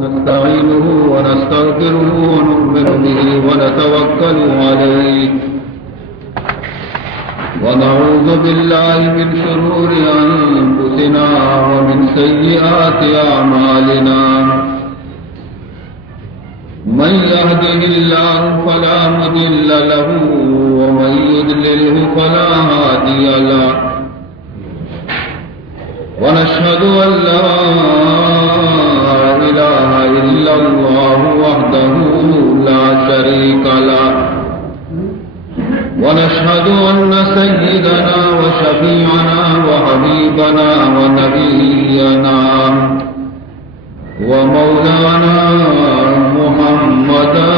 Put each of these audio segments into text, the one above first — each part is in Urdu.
نستعينه ونستغفره ونؤمن به ونتوكل عليه ونعوذ بالله من شرور أنفسنا ومن سيئات أعمالنا من يهده الله فلا مضل له ومن يضلله فلا هادي له ونشهد أن لا إله إلا الله وحده لا شريك له ونشهد أن سيدنا وشفيعنا وحبيبنا ونبينا ومولانا محمدا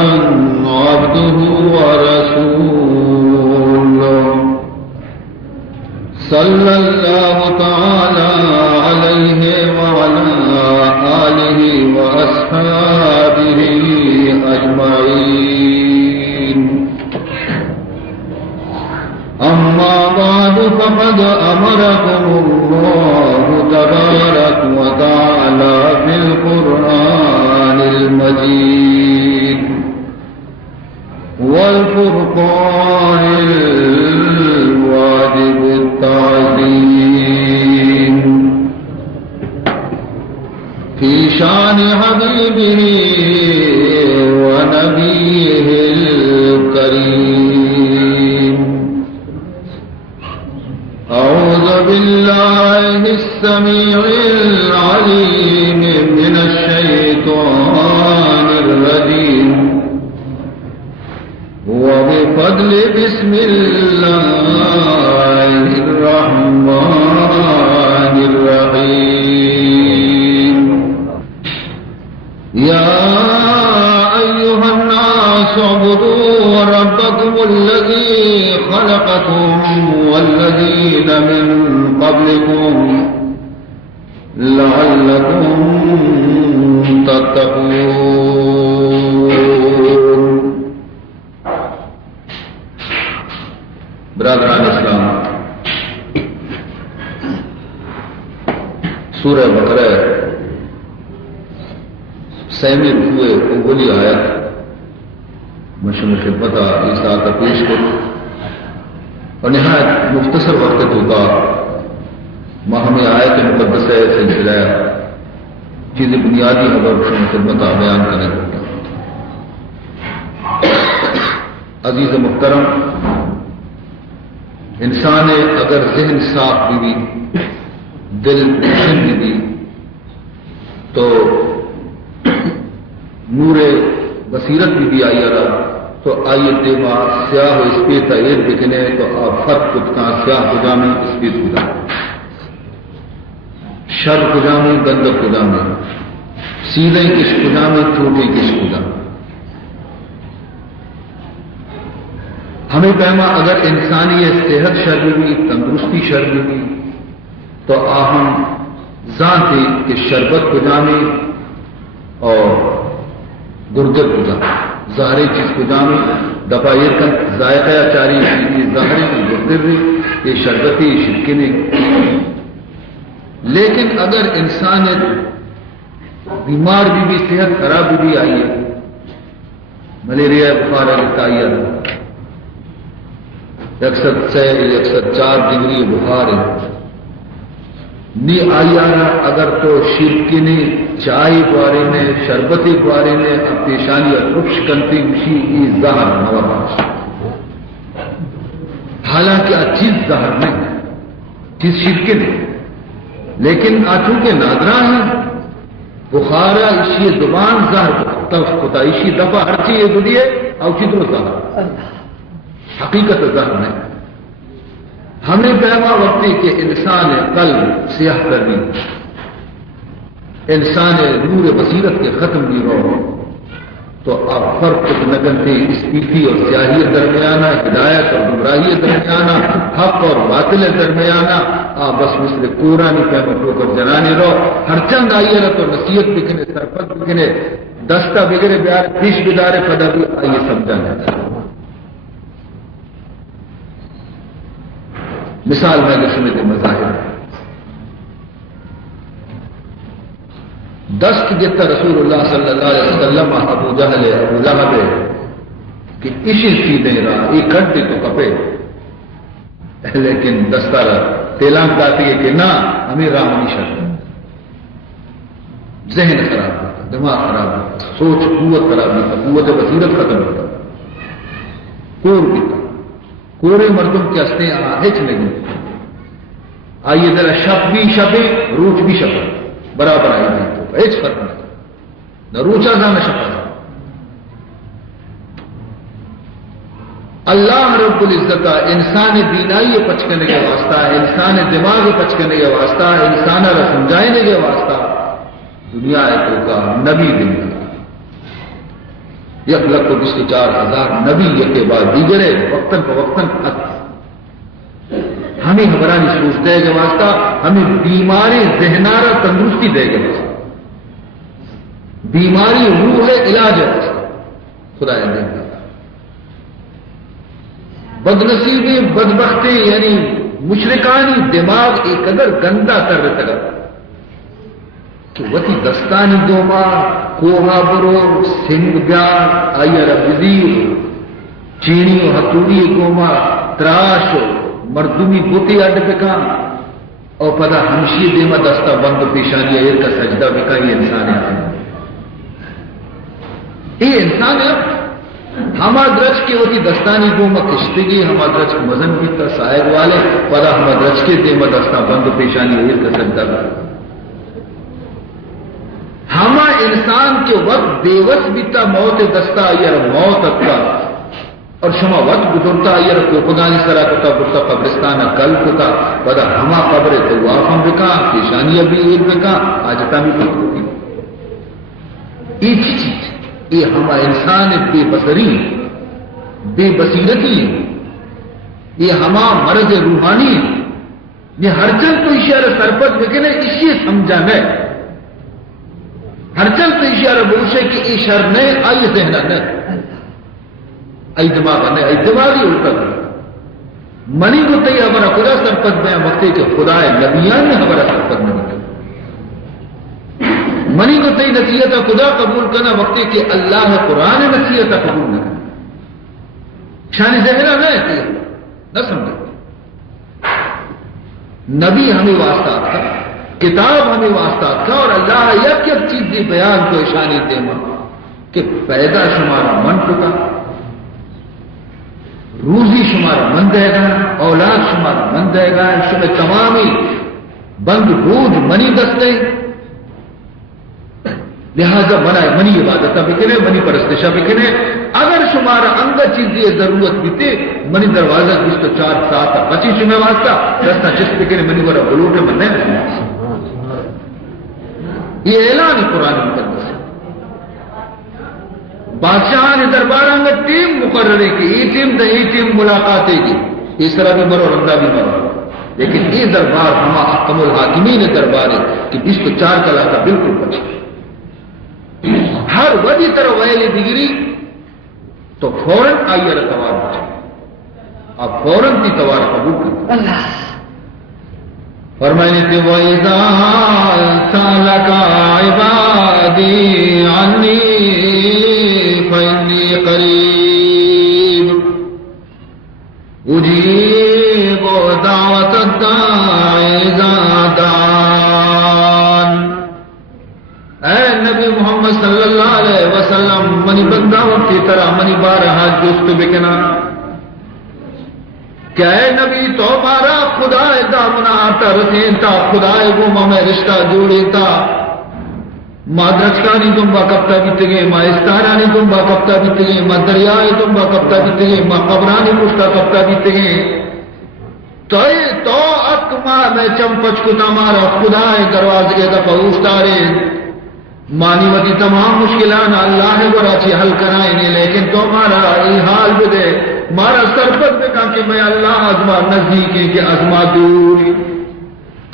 عبده ورسوله صلى الله تعالى عليه وعلى آله وأصحابه أجمعين أما بعد فقد أمركم الله تبارك وتعالى في القرآن المجيد والفرقان الواجب التعظيم في شان حبيبه ونبيه الكريم أعوذ بالله السميع العليم من الشيطان الرجيم وبفضل بسم الله الرحمن الرحيم يا أيها الناس اعبدوا ربكم الذي خلقكم والذين من قبلكم لعلكم تتقون. برادران اسلام، سورہ بقرہ سیمی رکوع اولی آیت مشمتا عیسیٰ کا پیش کر اور نہایت مختصر وقت ہوگا ہمیں آیت مقدسہ سلسلہ چیز بنیادی خبر خدمت بیان کرنے ہوگا. عزیز محترم، انسان اگر ذہن صاف بھی دل روشن بھی تو نور بصیرت بھی آئی رہا تو آئیے دیما سیاہ و اسپیت ایک دکھنے تو آپ فرق کتا سیاہ کجامی اسپیت کجامی شر کجامی گندر کجامی سیدھیں کش کجامی چھوٹیں کش کجامی. ہمیں پیما اگر انسانی صحت شر بھی تندرستی شر بھی تو آہم ذاتی کہ شربت کجامی اور گردر کجامی ظاہری چیز کجامی دفاعیر کا ذائقہ چاری ظاہری کی گردر بھی یہ شربتی شرکنے. لیکن اگر انسان بیمار بھی صحت خراب بھی آئی ہے ملیریا بخار تعین اکثر 4 ڈگری بخار ہے نی آئی آنا اگر تو شرکنے چائے بارے میں شربتی بارے میں پیشانی رخش کنتی مشی ای ظاہر نواز حالانکہ چیز ظاہر نہیں چیز شرکنے لیکن آچو کے نادران ہے بخارا اسی زبان ظاہر ہوتا اسی دفعہ ہر چیز دلیے اور چتر ظاہر حقیقت ظاہر نہیں. ہمیں پیما وقتی کہ انسان قلب سیاہ کرنی انسان نور بصیرت کے ختم بھی ہو تو آپ فرق نگنتے اسپیتی اور سیاہی درمیانہ ہدایت اور گمراہی درمیانہ حق اور باطل درمیانہ آپ بس مثل قرآنی پیما ٹو کر جنانے رہو ہر چند آئیے رہا تو نصیحت بکنے سرپت بکنے دستہ بگڑے بیار پیش بدارے پدا بھی آئیے سمجھانے. مثال میں لکھنے کے مظاہر دست دیتا رسول اللہ صلی اللہ علیہ وسلم ابو جہل ابو لہب کہ اسی سیدھے رہا یہ کھڑتے تو کپے، لیکن دستہ رہا تیلان کہتی ہے کہ نہ ہمیں راہ نہیں شکتا، ذہن خراب ہوتا، دماغ خراب ہوتا، سوچ قوت خراب ہوتا، قوت بصیرت ختم ہوتا، کور پیتا کورے مردم کے ہستے ہچ نہیں آئیے ذرا شپ بھی شپے روچ بھی شپے برابر آئی نہیں تو ہچ فرق نہیں نہ روچا تھا نہ شپا تھا۔ اللہ رب العزت انسان بینائی پچکنے کے واسطہ، انسان دماغ پچکنے کے واسطہ، انسان سمجھائنے کے واسطہ دنیا ایک کا نبی دن یک لکھ 24,000 نبی یہ کے بعد دیگرے وقتاً فوقتاً ہمیں خبرانی سوچ دے کے واسطہ، ہمیں بیماری ذہنارہ تندرستی دے کے واسطہ، بیماری روح ہے علاج ہے واسطہ خدا دے گا۔ بدنصیبی بدبختی یعنی مشرکانی دماغ ایک قدر گندا کر رہتا ہے کہ وتی دستانی دوما کوہا برو سنگ بیار آئیر بزیر چینی و ہتوڑی کوما تراش مردمی بوتی اڈ بکا اور پدا ہمشی دیما دستا بند پیشانی ایر کا سجدہ بکا یہ انسان ہے، یہ انسان ہے۔ ہما درج کے وہی دستانی کو مکشتگی ہما درج کے مزن بھی کا سائد والے پدا ہما درج کے دے مدستہ بند پیشانی ایر کا سجدہ کر ہما انسان کے وقت بیوس بیتا موت دستا یا موت اکا اور شما وقت گزرتا یا کو پگانی سرا کتا برتا قبرستان کل کتا پدا ہما قبر تو وافم بکا پیشانی ابھی ایر بکا آجتا بھی بکا ہوتی ایک چیز یہ ہما انسان بے بصری بے بصیرتی یہ ہما مرض روحانی یہ ہر چل تو اشارہ سرپت بکنے اسی سمجھا ہے، ہر چل تو اشارہ بوشے کہ یہ شر نہیں آئی ذہن نہیں آئی دماغ نہیں آئی دماغی الٹا منی کو تی ہمارا خدا سرپت میں وقتی کہ خدا نبیان نے ہمارا سرپت نہیں کر منی کو تی نصیحت خدا قبول کرنا وقتی کہ اللہ قرآن نصیحت قبول نہ شان ذہنہ نہ نہ سمجھے نبی ہمیں واسطہ تھا، کتاب ہمیں واسطہ تھا، اور اللہ یک یک چیز دی بیان کو شانی دے کہ پیدا شمارا من پکا روزی شمارا من دے گا اولاد شمارا من دے گا شمع تمامی بند بوجھ منی دستے لہذا منی عبادت بکنے منی پرستشہ بکنے اگر شمارا انگا چیزی ضرورت بیتے منی دروازہ جس تو 4-7 25 میں واسطہ دستا جس بکنے منی ورہ بلوٹے من نہیں یہ اعلان قرآن مقدس ہے۔ بادشاہ نے دربارہ میں ٹیم مقرر کی یہ ٹیم دے یہ ٹیم ملاقاتیں کی اس طرح بھی مرو رندہ بھی مرو، لیکن یہ دربار ہما حکم الحاکمین دربار ہے کہ 24 کا علاقہ بالکل بچے ہر وجہ طرح ویلی ڈگری تو فوراً آئیے توار بچے اب فوراً کی توار قبول کر فرمائنے کہ وَإِذَا سَأَلَكَ عِبَادِي عَنِّي فَإِنِّي قَرِيبٌ أُجِيبُ دَعْوَةَ الدَّاعِ إِذَا دَعَانِ۔ اے نبی محمد صلی اللہ علیہ وسلم منی بندہ کی طرح منی بارہا جست بکنا کہ اے نبی تو مارا خدا دامنا آتا رسین تا خدا گوما میں رشتہ جوڑی تا ماں درچکانی تم با کبتا بیتگے ماں استارانی تم با کبتا بیتگے ماں دریائے تم با کبتا بیتگے ماں قبرانی مشتا کبتا بیتگے تو اکما میں چمپچ کو تمہارا خدا دروازے دا پہوشتارے مانی وتی تمام مشکلان اللہ نے براچی حل کرائیں گے، لیکن تمہارا یہ حال بھی دے مارا سرپت میں کہا کہ میں اللہ ازما نزدیکی کے ازما دور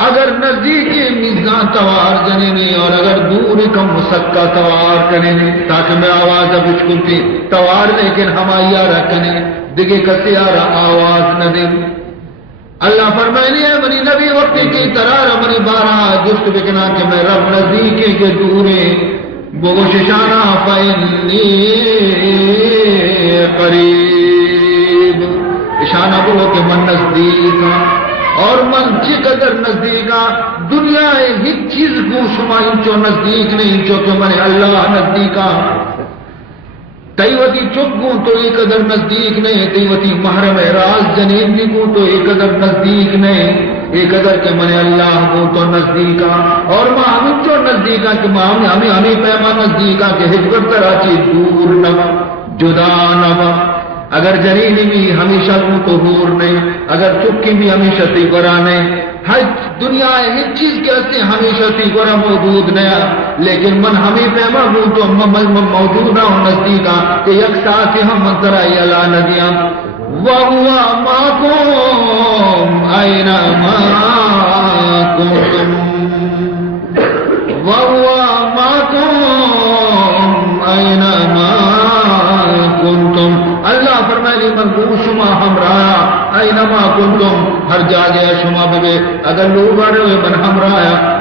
اگر نزدیکی میزان توار جنے نہیں اور اگر دور کم مسکا توار کرنے نہیں تاکہ میں آواز اب اچکلتی توار لیکن ہمائی آرہ کنے دیکھے کسی آرہ آواز نہ دے اللہ فرمائنی ہے منی نبی وقتی کی طرح منی بارہ جست بکنا کہ میں رب نزدیک ہے کہ دورے بغششانہ فإنی قریب اشانہ بولو کہ من نزدیک اور من چی قدر نزدیک دنیا ہیچ چیز کو شما انچو نزدیک نہیں انچو کہ من اللہ نزدیک تیوتی چکوں تو ایک قدر نزدیک نہیں تیوتی محرم راز جنین کو تو ایک قدر نزدیک نہیں ایک قدر کہ من اللہ کو تو نزدیک اور ماں ہمیں چو نزدیک کہ ماں ہمیں پیما نزدیک کہ حجبت طرح چی دور نما جدا نما اگر جنین بھی ہمیشہ کو تو ہور نہیں اگر چکی بھی ہمیشہ تی گرا نہیں ہر دنیا ایک چیز کے ہستے ہمیشہ تی گرا موجود نیا لیکن من ہمیں پیما ہوں تو موجود نہ ہوں نزدیک کہ یک ساتھ ہم منترائی اللہ ندیاں وَهُوَ مَعَكُمْ أَيْنَمَا كُنْتُمْ وَهُوَ مَعَكُمْ أَيْنَمَا كُنْتُمْ اللہ فرمائے من کو شما ہمراہ اینما کنتم ہر جاگے شما بے اگر لوگ آ رہے من ہمراہ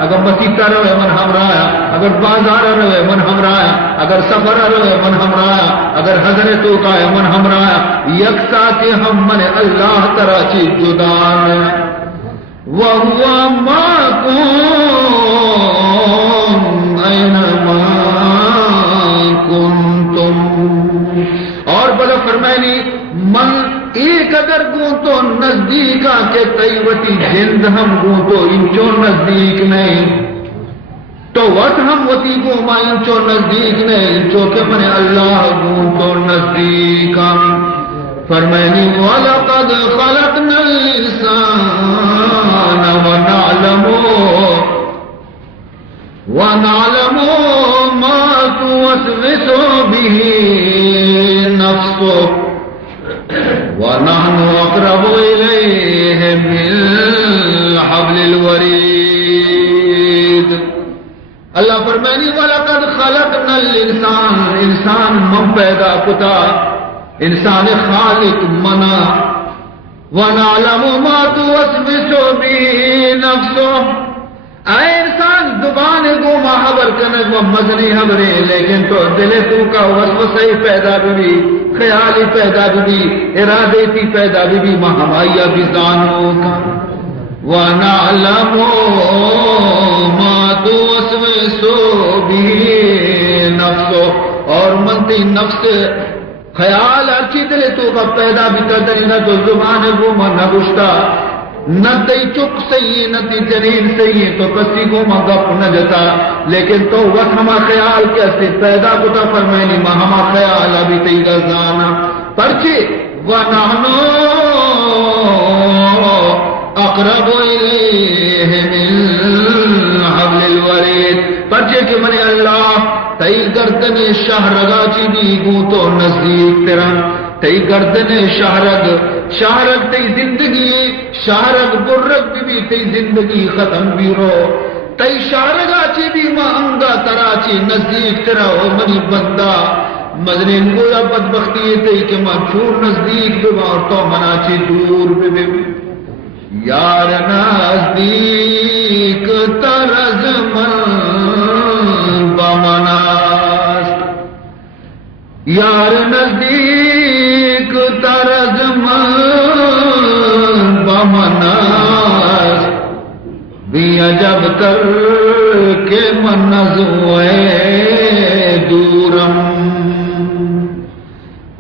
اگر مسیطہ رہے من ہمراہ اگر بازار رہے من ہمراہ اگر سفر رہے من ہمراہ اگر حضرتوں کا ہے من ہمراہ یک ساتھ ہم من اللہ ترا چی جدان وَهُوَ مَعَكُمْ أَيْنَمَا كُنْتُمْ اور بلا فرمائنی من ایک اگر گوں تو نزدیک کے تیوتی جند ہم گوں تو انچو نزدیک نہیں تو وقت ہم وتی گوں ما انچو نزدیک نہیں انچو کہ من اللہ گوں تو نزدیک فرمائنی وَلَقَدْ خَلَقْنَا الْإِنسَانَ وَنَعْلَمُ مَا تُوَسْوِسُ بِهِ نَفْسُهُ وَنَحْنُ أَقْرَبُ إِلَيْهِ مِنْ حَبْلِ الْوَرِيدِ اللہ فرمائنی وَلَقَدْ خَلَقْنَا الْإِنسَانَ انسان من پیدا کتا انسان خالق منا وَنَعْلَمُ مَا تُوَسْوِسُ بِهِ نَفْسُهُ اے انسان زبان گو ما حبر کنگ و مزنی حبرے لیکن تو دل تو کا وسوسے پیدا بھی خیالی پیدا بھی ارادے کی پیدا بھی ما ہمایا بھی زانوں کا وَنَعْلَمُ مَا تُوَسْوِسُ بِهِ نَفْسُهُ اور منتی نفس خیال اچھی دل تو کا پیدا بھی کردنی نہ تو زبان گو ما نہ گشتا نہ تی چک سہی نہ تی جنین سہی تو کسی کو مگپ نہ جتا لیکن تو وقت ہما خیال کیسے پیدا کتا فرمائنی ما ہما خیال ابھی تی گزانا پرچے وَنَحْنُ أَقْرَبُ إِلَيْهِ مِنْ حَبْلِ الْوَرِيدِ پرچے کہ من اللہ تی گردن شہرگا چی بھی گو تو نزدیک تیرا تی گردن شہرگ تی زندگی شہرگ برگ بھی تی زندگی ختم بھی رو تی شہرگا چی بھی ما انگا ترا چی نزدیک تیرا ہو منی بندہ مدنین گویا بدبختی تی کہ ما چھوڑ نزدیک بھی اور تو منا چی دور بھی یار نزدیک ترز من بمناس یار نزدیک ترز من بمناس بھی عجب کر کے منزوئے دورم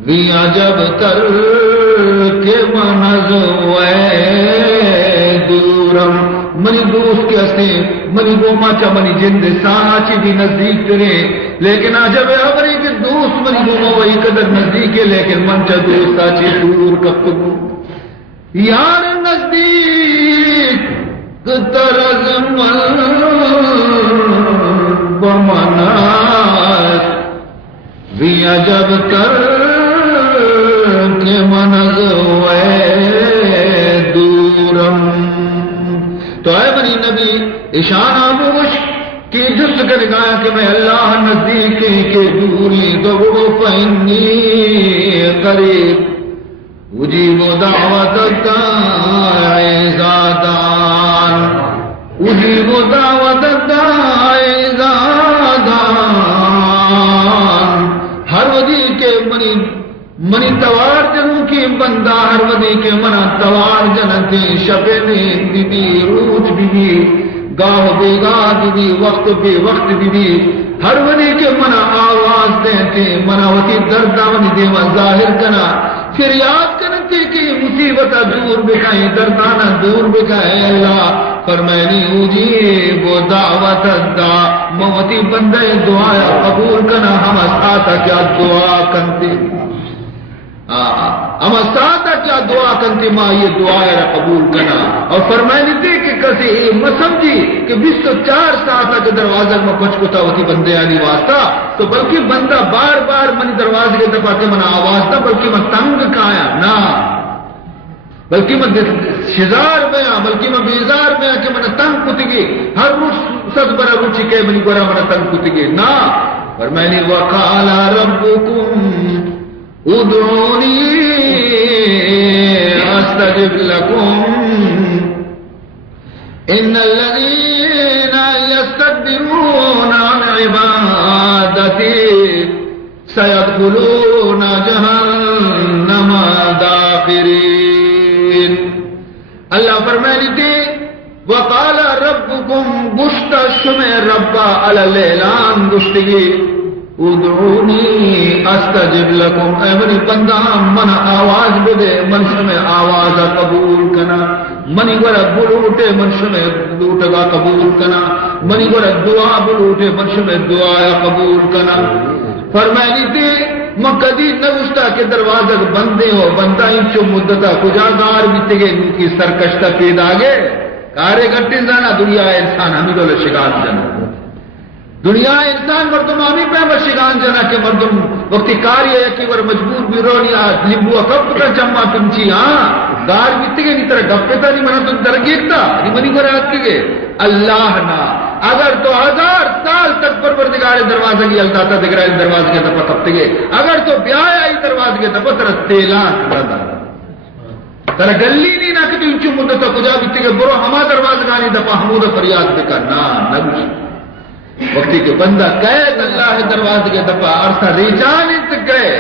بھی عجب کر کے منزوئے دورم منی دوست کے ہستے منی گوما چا منی جند سانا چی بھی نزدیک کرے لیکن عجب ابری کہ دوست منی گوما وہی قدر نزدیک ہے لیکن من چا دوست آچی دور کفتگو یار نزدیک ترز من بمناس بھی عجب کر کے منزوئے دورم تو اے بنی نبی اشان آموش کی جس کر گایا کہ میں اللہ نزدیک کے دوری تو وہ فإنی قریب اجیب دعوت الداعِ اذا دعان اجیب دعوت الداعِ اذا بندہ ہر ودی کے منا توار جنتے شبے میں بی روج بی گاہ بے گاہ بی وقت بے وقت بی ہر ودی کے منا آواز دیتے منا وتی درداونی دیما ظاہر کنا پھر یاد کرتے کہ مصیبت دور بکھائیں دردانہ دور بکھائیں اللہ فرمائنی اجیب و دعوت الدا موتی بندے دعا قبول کنا ہم ساتھ کیا دعا کنتے ہم ساتھ کیا دعا کنتے ماں یہ دعا قبول کنا اور فرمائنی تھے کہ کسی مت سمجھی کہ 24 ساعت کے دروازے میں کچھ کتا ہوتی بندے آنی واسطہ تو بلکہ بندہ بار بار منی دروازے کے دفعہ کے منا آواز تھا بلکہ میں تنگ کھایا نہ بلکہ میں شزار میں بلکہ میں بیزار میں کہ میں تنگ کتی گی ہر روز سد برا روچی کے منی برا میں تنگ کتی گی نہ فرمائنی وقال ربکم ادعونی استجب لکم ان الذین یستکبرون عن عبادتی سیدخلون جہنم داخرین اللہ فرمائنی تھی وقال ربکم گشت شمع ربا علی الاعلان گشتگی ادعونی استجب لکم اے منی بندہ من آواز بدے من شمع آواز قبول کنا منی ور بلوٹے من شمع بلوٹگا قبول کنا منی ور دعا بلوٹے من شمع دعا قبول کنا فرمائنی تھی مقدی نگشتا کے دروازہ بندے ہو بندہ انچو مدتا کجا گار بیتے گئے ان کی سرکشتہ پیدا گئے کارے گھٹی زانا دنیا انسان ہمیں دولے شگان جانا دنیا انسان مردم ہمیں پہ شگان جانا کہ مردم وقتی کاری ہے کہ وہ مجبور بھی رونی آج لبو کب کا جمع تمچی ہاں گار بیتے گئے نہیں طرح گپتا نہیں منا تو درگیتا نہیں منی کو رات کی گئے اللہ نا اگر تو 1000 سال تک پروردگار دروازے کی اللہ تا دگرائے دروازے کے دفعہ کب تگے اگر تو بیایا ہی دروازے کے دفعہ ترہ تیلان کرتا ترہ گلی نہیں نہ کہ تو انچو مدتا کجا بیتے گئے برو ہما دروازے گانی دفعہ حمود فریاد بکا نا نگوش وقتی کہ بندہ قید اللہ دروازے کے دفعہ عرصہ ریجان انت گئے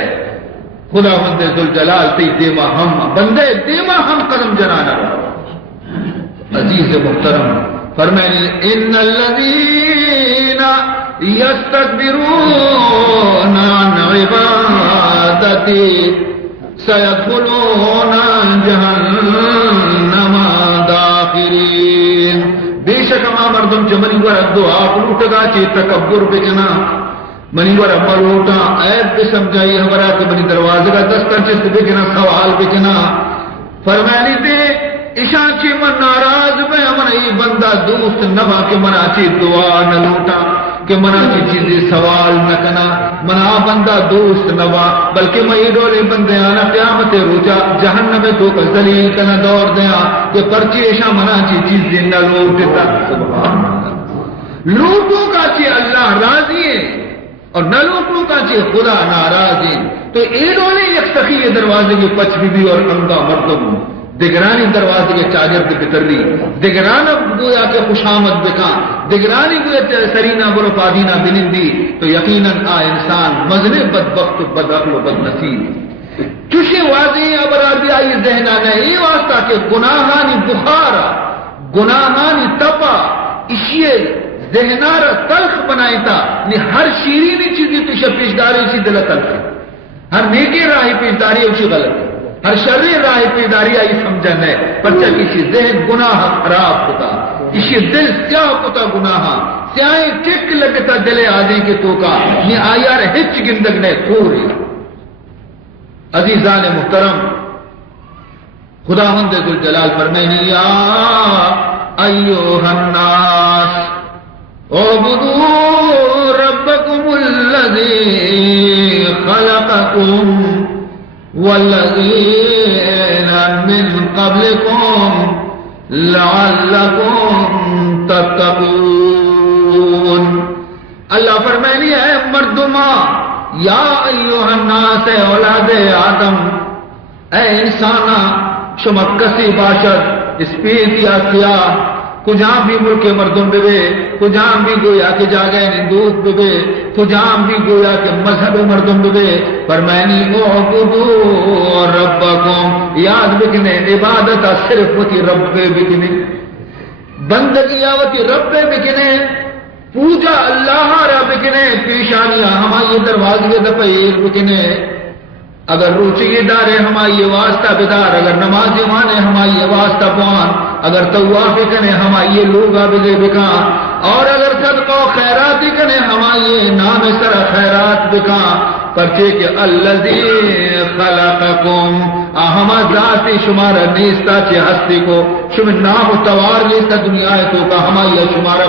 خدا مند ذوالجلال تی دیما ہم بندے دیما ہم قدم جنانا عزیز محترم فرمائیں ان الذین یستکبرون عن عبادتی سیدخلون جہنم داخرین بے شک ہما مردم جو منی ور دعا پلوٹگا چی تکبر بکنا منی ور ملوٹا عیب بھی سمجھائی ہمارا کہ منی دروازے کا دستر چست بکنا سوال بکنا فرمائنی دے اشان چی من ناراض میں من ای بندہ دوست نبا کہ منا چی دعا نہ لوٹا کہ منا چی چیزیں سوال نہ کنا منا بندہ دوست نبا بلکہ میں ای ڈولے بندے آنا قیامت روچا جہنم تو کا ذلیل کنا دور دیا کہ پرچی اشان منا چی چیزیں نہ لوٹتا سبحان اللہ لوٹوں کا چی اللہ راضی ہے اور نہ لوٹوں کا چی خدا ناراض ہے تو ای ڈولے یک سخی دروازے کی پچ بھی اور انگا مردم دگرانی دروازے کے چاجر کے بترلی دگران گویا کے خوشامد بکا دگرانی گویا سرینا برو پادینا بنندی تو یقیناً آ انسان مزنے بدبخت بدعقل و بدنصیب چوشے واضح ابرادی آئی ذہنہ نے یہ واسطہ کہ گناہانی بخارا گناہانی تپا اسیے ذہنارا تلخ بنائی تا ہر شیرینی چیزی تو پیشداری اسی دل تلخ ہر نیکی راہی پیشداری اسی غلط ہر شرری راہ پیداری آئی سمجھن ہے پرچہ کسی ذہن گناہ خراب ہوتا کسی دل سیاہ ہوتا گناہ سیاہیں چک لگتا دلے آدھے کے تو کا نی آیار ہچ گندگ نے کوری عزیزان محترم خدا مند ذوالجلال فرمائیں یا ایوہ الناس اعبدوا ربکم الذی خلقکم والذین من قبلکم لعلکم تتقون اللہ فرمائنی ہے مردما یا ایوہ الناس اے اولاد آدم اے انسانا شما کسی باشد اسپید یا سیاہ کجام بھی ملک مردم بے کجام بھی گویا کہ جاگے نندوت بے کجام بھی گویا کہ مذہب مردم بے فرمائنی اعبدو ربکم یاد بکنے عبادت صرف وتی رب بکنے بندگی آوتی رب بکنے پوجا اللہ را بکنے پیشانیاں ہماری دروازے دپیر بکنے اگر روچی دارے ہماری واسطہ بدار اگر نماز مانے ہماری واسطہ پوان اگر طواف کنے ہماری لوگا بلے بکان اور اگر صدقہ و خیراتی کنے ہماری نام سر خیرات بکان پرچے کہ الذی خلقکم ہما ذاتی شمارا نیستا چے ہستی کو شم نام و توار لیستا دنیا تو کا ہماری شمارا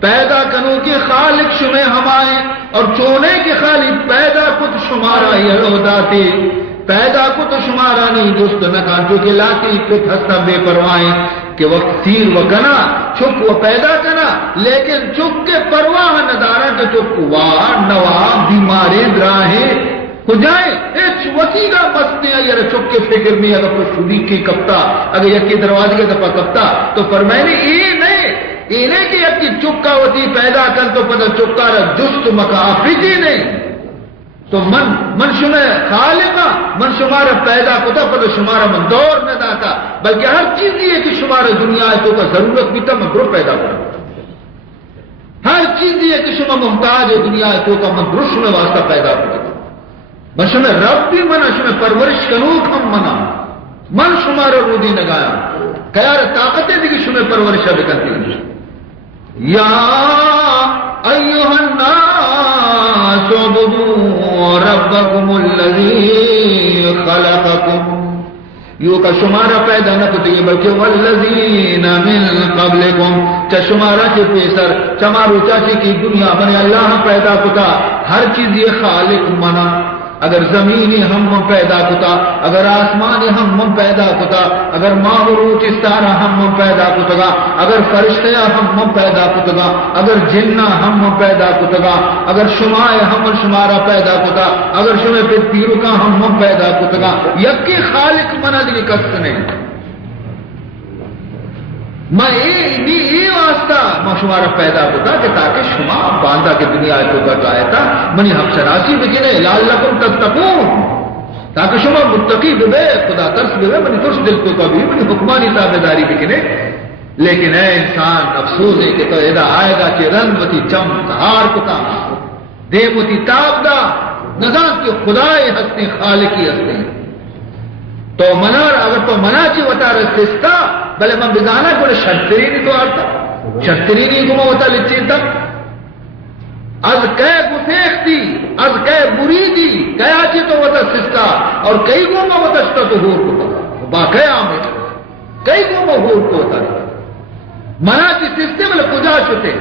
پیدا کنو کی خالق شمیں ہمائیں اور چونے کی خالق پیدا کت شمارا یہ داتی پیدا کت شمارا نہیں دوست نکان جو کہ لاتی کت ہستا بے پروائیں کہ وقت تیر و کنا چک و پیدا کنا لیکن چک کے پرواہ ندارا کہ چک وار نواب بیماری دراہیں ہو جائیں ایچ وسیلہ بستے ہیں یار چک کے فکر میں اگر کوئی شریک کی کپتا اگر یکی دروازے کے دفعہ کپتا تو فرمائنے یہ نہیں انہیں کہ یکی چکا ہوتی پیدا کر تو پتہ چکا رہا جست مکافی نہیں تو من شمار خالقہ من شمار پیدا کتا پتہ شمار من دور نہ داتا بلکہ ہر چیز یہ کہ شمار دنیا تو کا ضرورت بھی تھا مدرو پیدا کر ہر چیز یہ کہ شمار محتاج ہے دنیا تو کا مدرو شمار واسطہ پیدا کر من شمار رب بھی منا شمار پرورش کنوک ہم منا من شمار رودی نگایا کیار طاقتیں دیکھ شمار پرورشہ بکنتی ہیں یا ایوہ الناس عبدوا ربکم الذی خلقکم یو کا شمارہ پیدا نہ کتی بلکہ والذین من قبلکم چا شمارہ کے پیسر چمارو چاچی کی دنیا بنے اللہ پیدا کتا ہر چیز یہ خالق منا اگر زمینی ہم پیدا کتا اگر آسمانی ہم پیدا کتا اگر ماہروچ استارہ ہم پیدا کتا اگر فرشتیاں ہم پیدا کتا اگر جنہ ہم پیدا کتا اگر شمائے ہم شمارہ پیدا کتا اگر شمع پیرکا ہم پیدا کتا یکی خالق منا دی کست نہیں میں یہ واسطہ میں شمارہ پیدا ہوتا کہ تاکہ شما باندھا کے دنیا کو بتایا تھا منی ہم شناسی بگنے لعلکم تتقون تاکہ شما متقی بے خدا ترس بے منی ترس دل کو کبھی منی حکمانی تابعداری بگنے لیکن اے انسان افسوس ہے کہ تو ادا آئے گا کہ رنگ وتی چم سہار کتا دے وتی تاب دا نظام کے خدای ہستے خالقی ہستے تو منار اگر تو منا چی وطا رستا بلے من بزانا کوئی شرطرینی تو آرتا شرطرینی کو ہوتا لچین تک از کئے گفیختی از کئے بریدی کئے آچی تو وطا سستا اور کئی گوما وطا شتا تو ہور کو پتا باقی آمد کئی گوما ہور کو ہوتا منا چی سستے بلے کجا شتے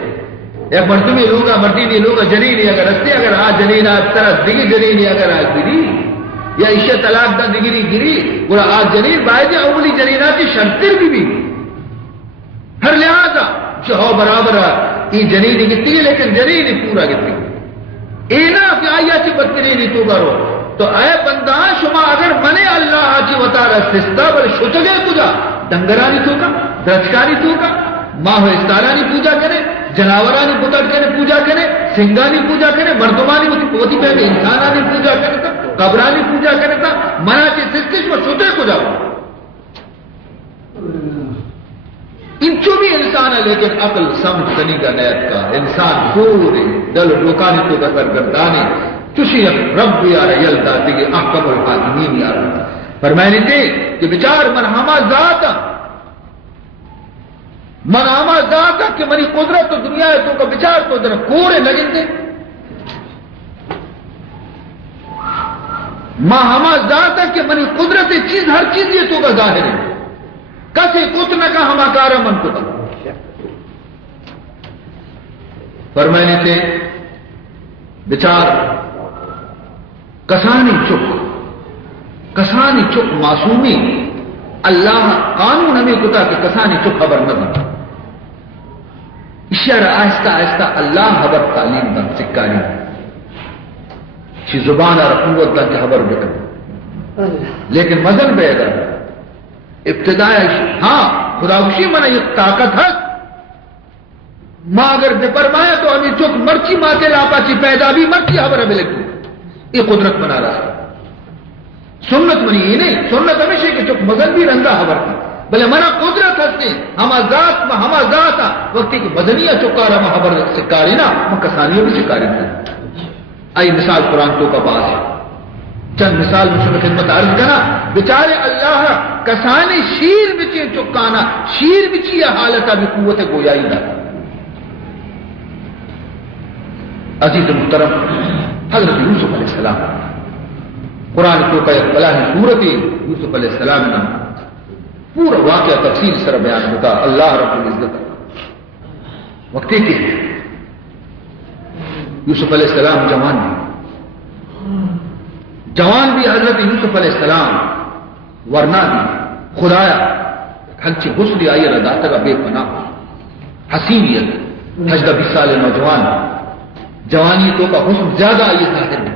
ایک مردمی لوگا مردینی لوگا جنینی اگر رستے اگر آج جنین آج طرح دیگی جنینی اگر آج دیگی یا عشاء طلاق دا دگری گری بولا آج جنین باید اولی جنیناتی شرطر بھی ہر لحاظا شہو برابر ای جنینی گتی گی لیکن جنینی پورا گتی اینا کہ آیا چی بدترینی تو کرو تو اے بندان شما اگر منے اللہ آجی وطارہ سستا بل شچگے کجا دنگرانی تو کا درچکانی تو کا ماہ استارانی پوجا کرے جناورانی پتر کرے پوجا کرے سنگانی پوجا کرے مردمانی پوتی پہلے انسانانی پوجا کرے تھا قبرانی پوجا کرے تھا منا کے سستش و چھوٹے کو جاؤ انچو بھی انسان ہے لیکن عقل سمجھ سنی کا نیت کا انسان پورے دل روکانی تو کا سرگردانی چوشی رب بھی آ رہا یلتا دیگے احکم الحاکمین آ رہا پر میں نے دے کہ بچار مرحمہ ذات منامہ ذات کہ منی قدرت تو دنیا ہے تو کا بچار تو ذرا کورے لگیں دے ماں ہما ذات کہ منی قدرت چیز ہر چیز یہ تو کا ظاہر ہے کسی کتنا کا ہما کارا من کتا فرمائنے تھے بچار کسانی چک معصومی اللہ قانون ہمیں کتا کہ کسانی چک خبر نہ بنا اشارہ آہستہ آہستہ اللہ خبر تعلیم بن سکاری چی زبان اور قوت بن خبر بکن لیکن مزن بے اگر ابتدائی ہاں خدا خوشی من یہ طاقت ہے ماں اگر بپرمایا تو ہمیں چک مرچی ماں کے لاپا چی پیدا بھی مرچی خبر ملے گی یہ قدرت بنا رہا ہے سنت منی یہ نہیں سنت ہمیشہ کہ چک مزن بھی رنگا خبر کی بلے منا قدرت ہستے ہما ذات میں ہما ذات وقتی کہ مدنیہ چکار ہم خبر سکاری نا ہم کسانیوں بھی سکاری تھے آئی مثال قرآن تو کا پاس ہے چند مثال مجھے خدمت عرض کرنا بچارے اللہ کسانی شیر بچے چکانا شیر بچی یہ حالت ابھی قوت گویائی دا عزیز محترم حضرت یوسف علیہ السلام قرآن تو کا بلا ہے صورت یوسف علیہ السلام نے پورا واقعہ تفصیل سر بیان ہوتا اللہ رب العزت وقتی کی یوسف علیہ السلام جوان بھی حضرت یوسف علیہ السلام ورنہ بھی خدایا ہلچی حسن آئی رداتا کا بے پناہ حسینیت حجدہ 20 سال نوجوان جوانی تو کا حسن زیادہ آئی ظاہر ہے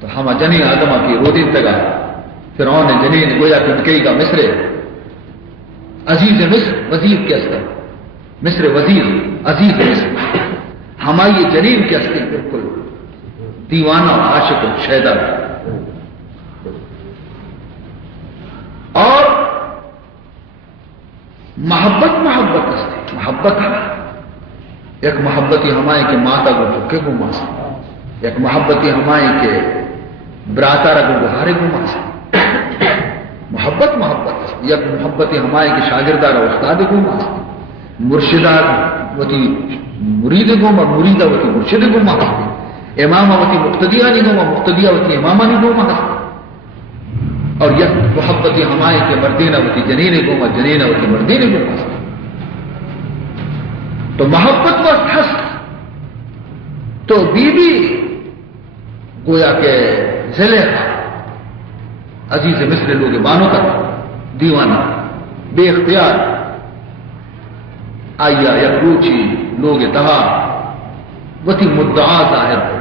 تو ہم جنی آدمہ کی رودین تگا فرعون نے جنین گویا کنکئی کا مصر عزیز مصر وزیر کے استے مصر وزیر عزیز مصر ہماری جنین کے استے بالکل دیوانہ عاشق شیدہ اور محبت استے محبت ایک محبتی ہمائیں کے ماتا کو چکے کو ماسا ایک محبتی ہمائیں کے براتارہ کو بہارے کو ماسا محبت یک محبتی ہمائیں کے شاگردارہ استاد کو ماسا مرشدار وتی مرید کو مریدہ وتی مرشد کو ماسا امامہ وتی مقتدیانی کو مقتدیہ وتی امامانی کو ماسا اور یک محبتی ہمائیں کے مردینہ وتی جنین کو جنینہ وتی مردین کو ماسا تو محبت وقت ہست تو بی بی گویا کہ زلیخا عزیز مصر لوگ بانو کا دیوانہ بے اختیار آیا یا روچی لوگ تہا وتی مدعا ظاہر ہے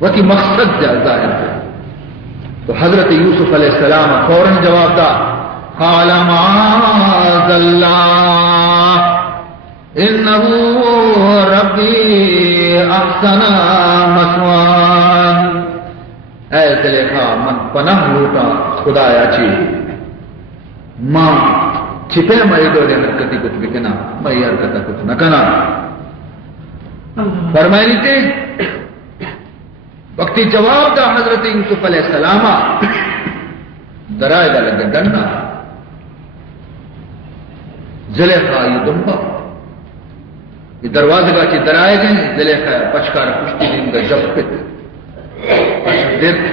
وتی مقصد ظاہر ہے تو حضرت یوسف علیہ السلام فوراً جواب دا قال معاذ اللہ انہو ربی احسن مثوان اے زلیخا من پناہ لوٹا خدایا چی ماں چھپے مائی دورے حرکتی کچھ بکنا مائی حرکتا کچھ نکنا فرمائنی تھی وقتی جواب دا حضرت یوسف علیہ السلام درائے دا لگے ڈنڈا زلیخا یہ دنبا یہ دروازے کا چی درائے گئے زلیخا پچکار کشتی دیں گا جب پت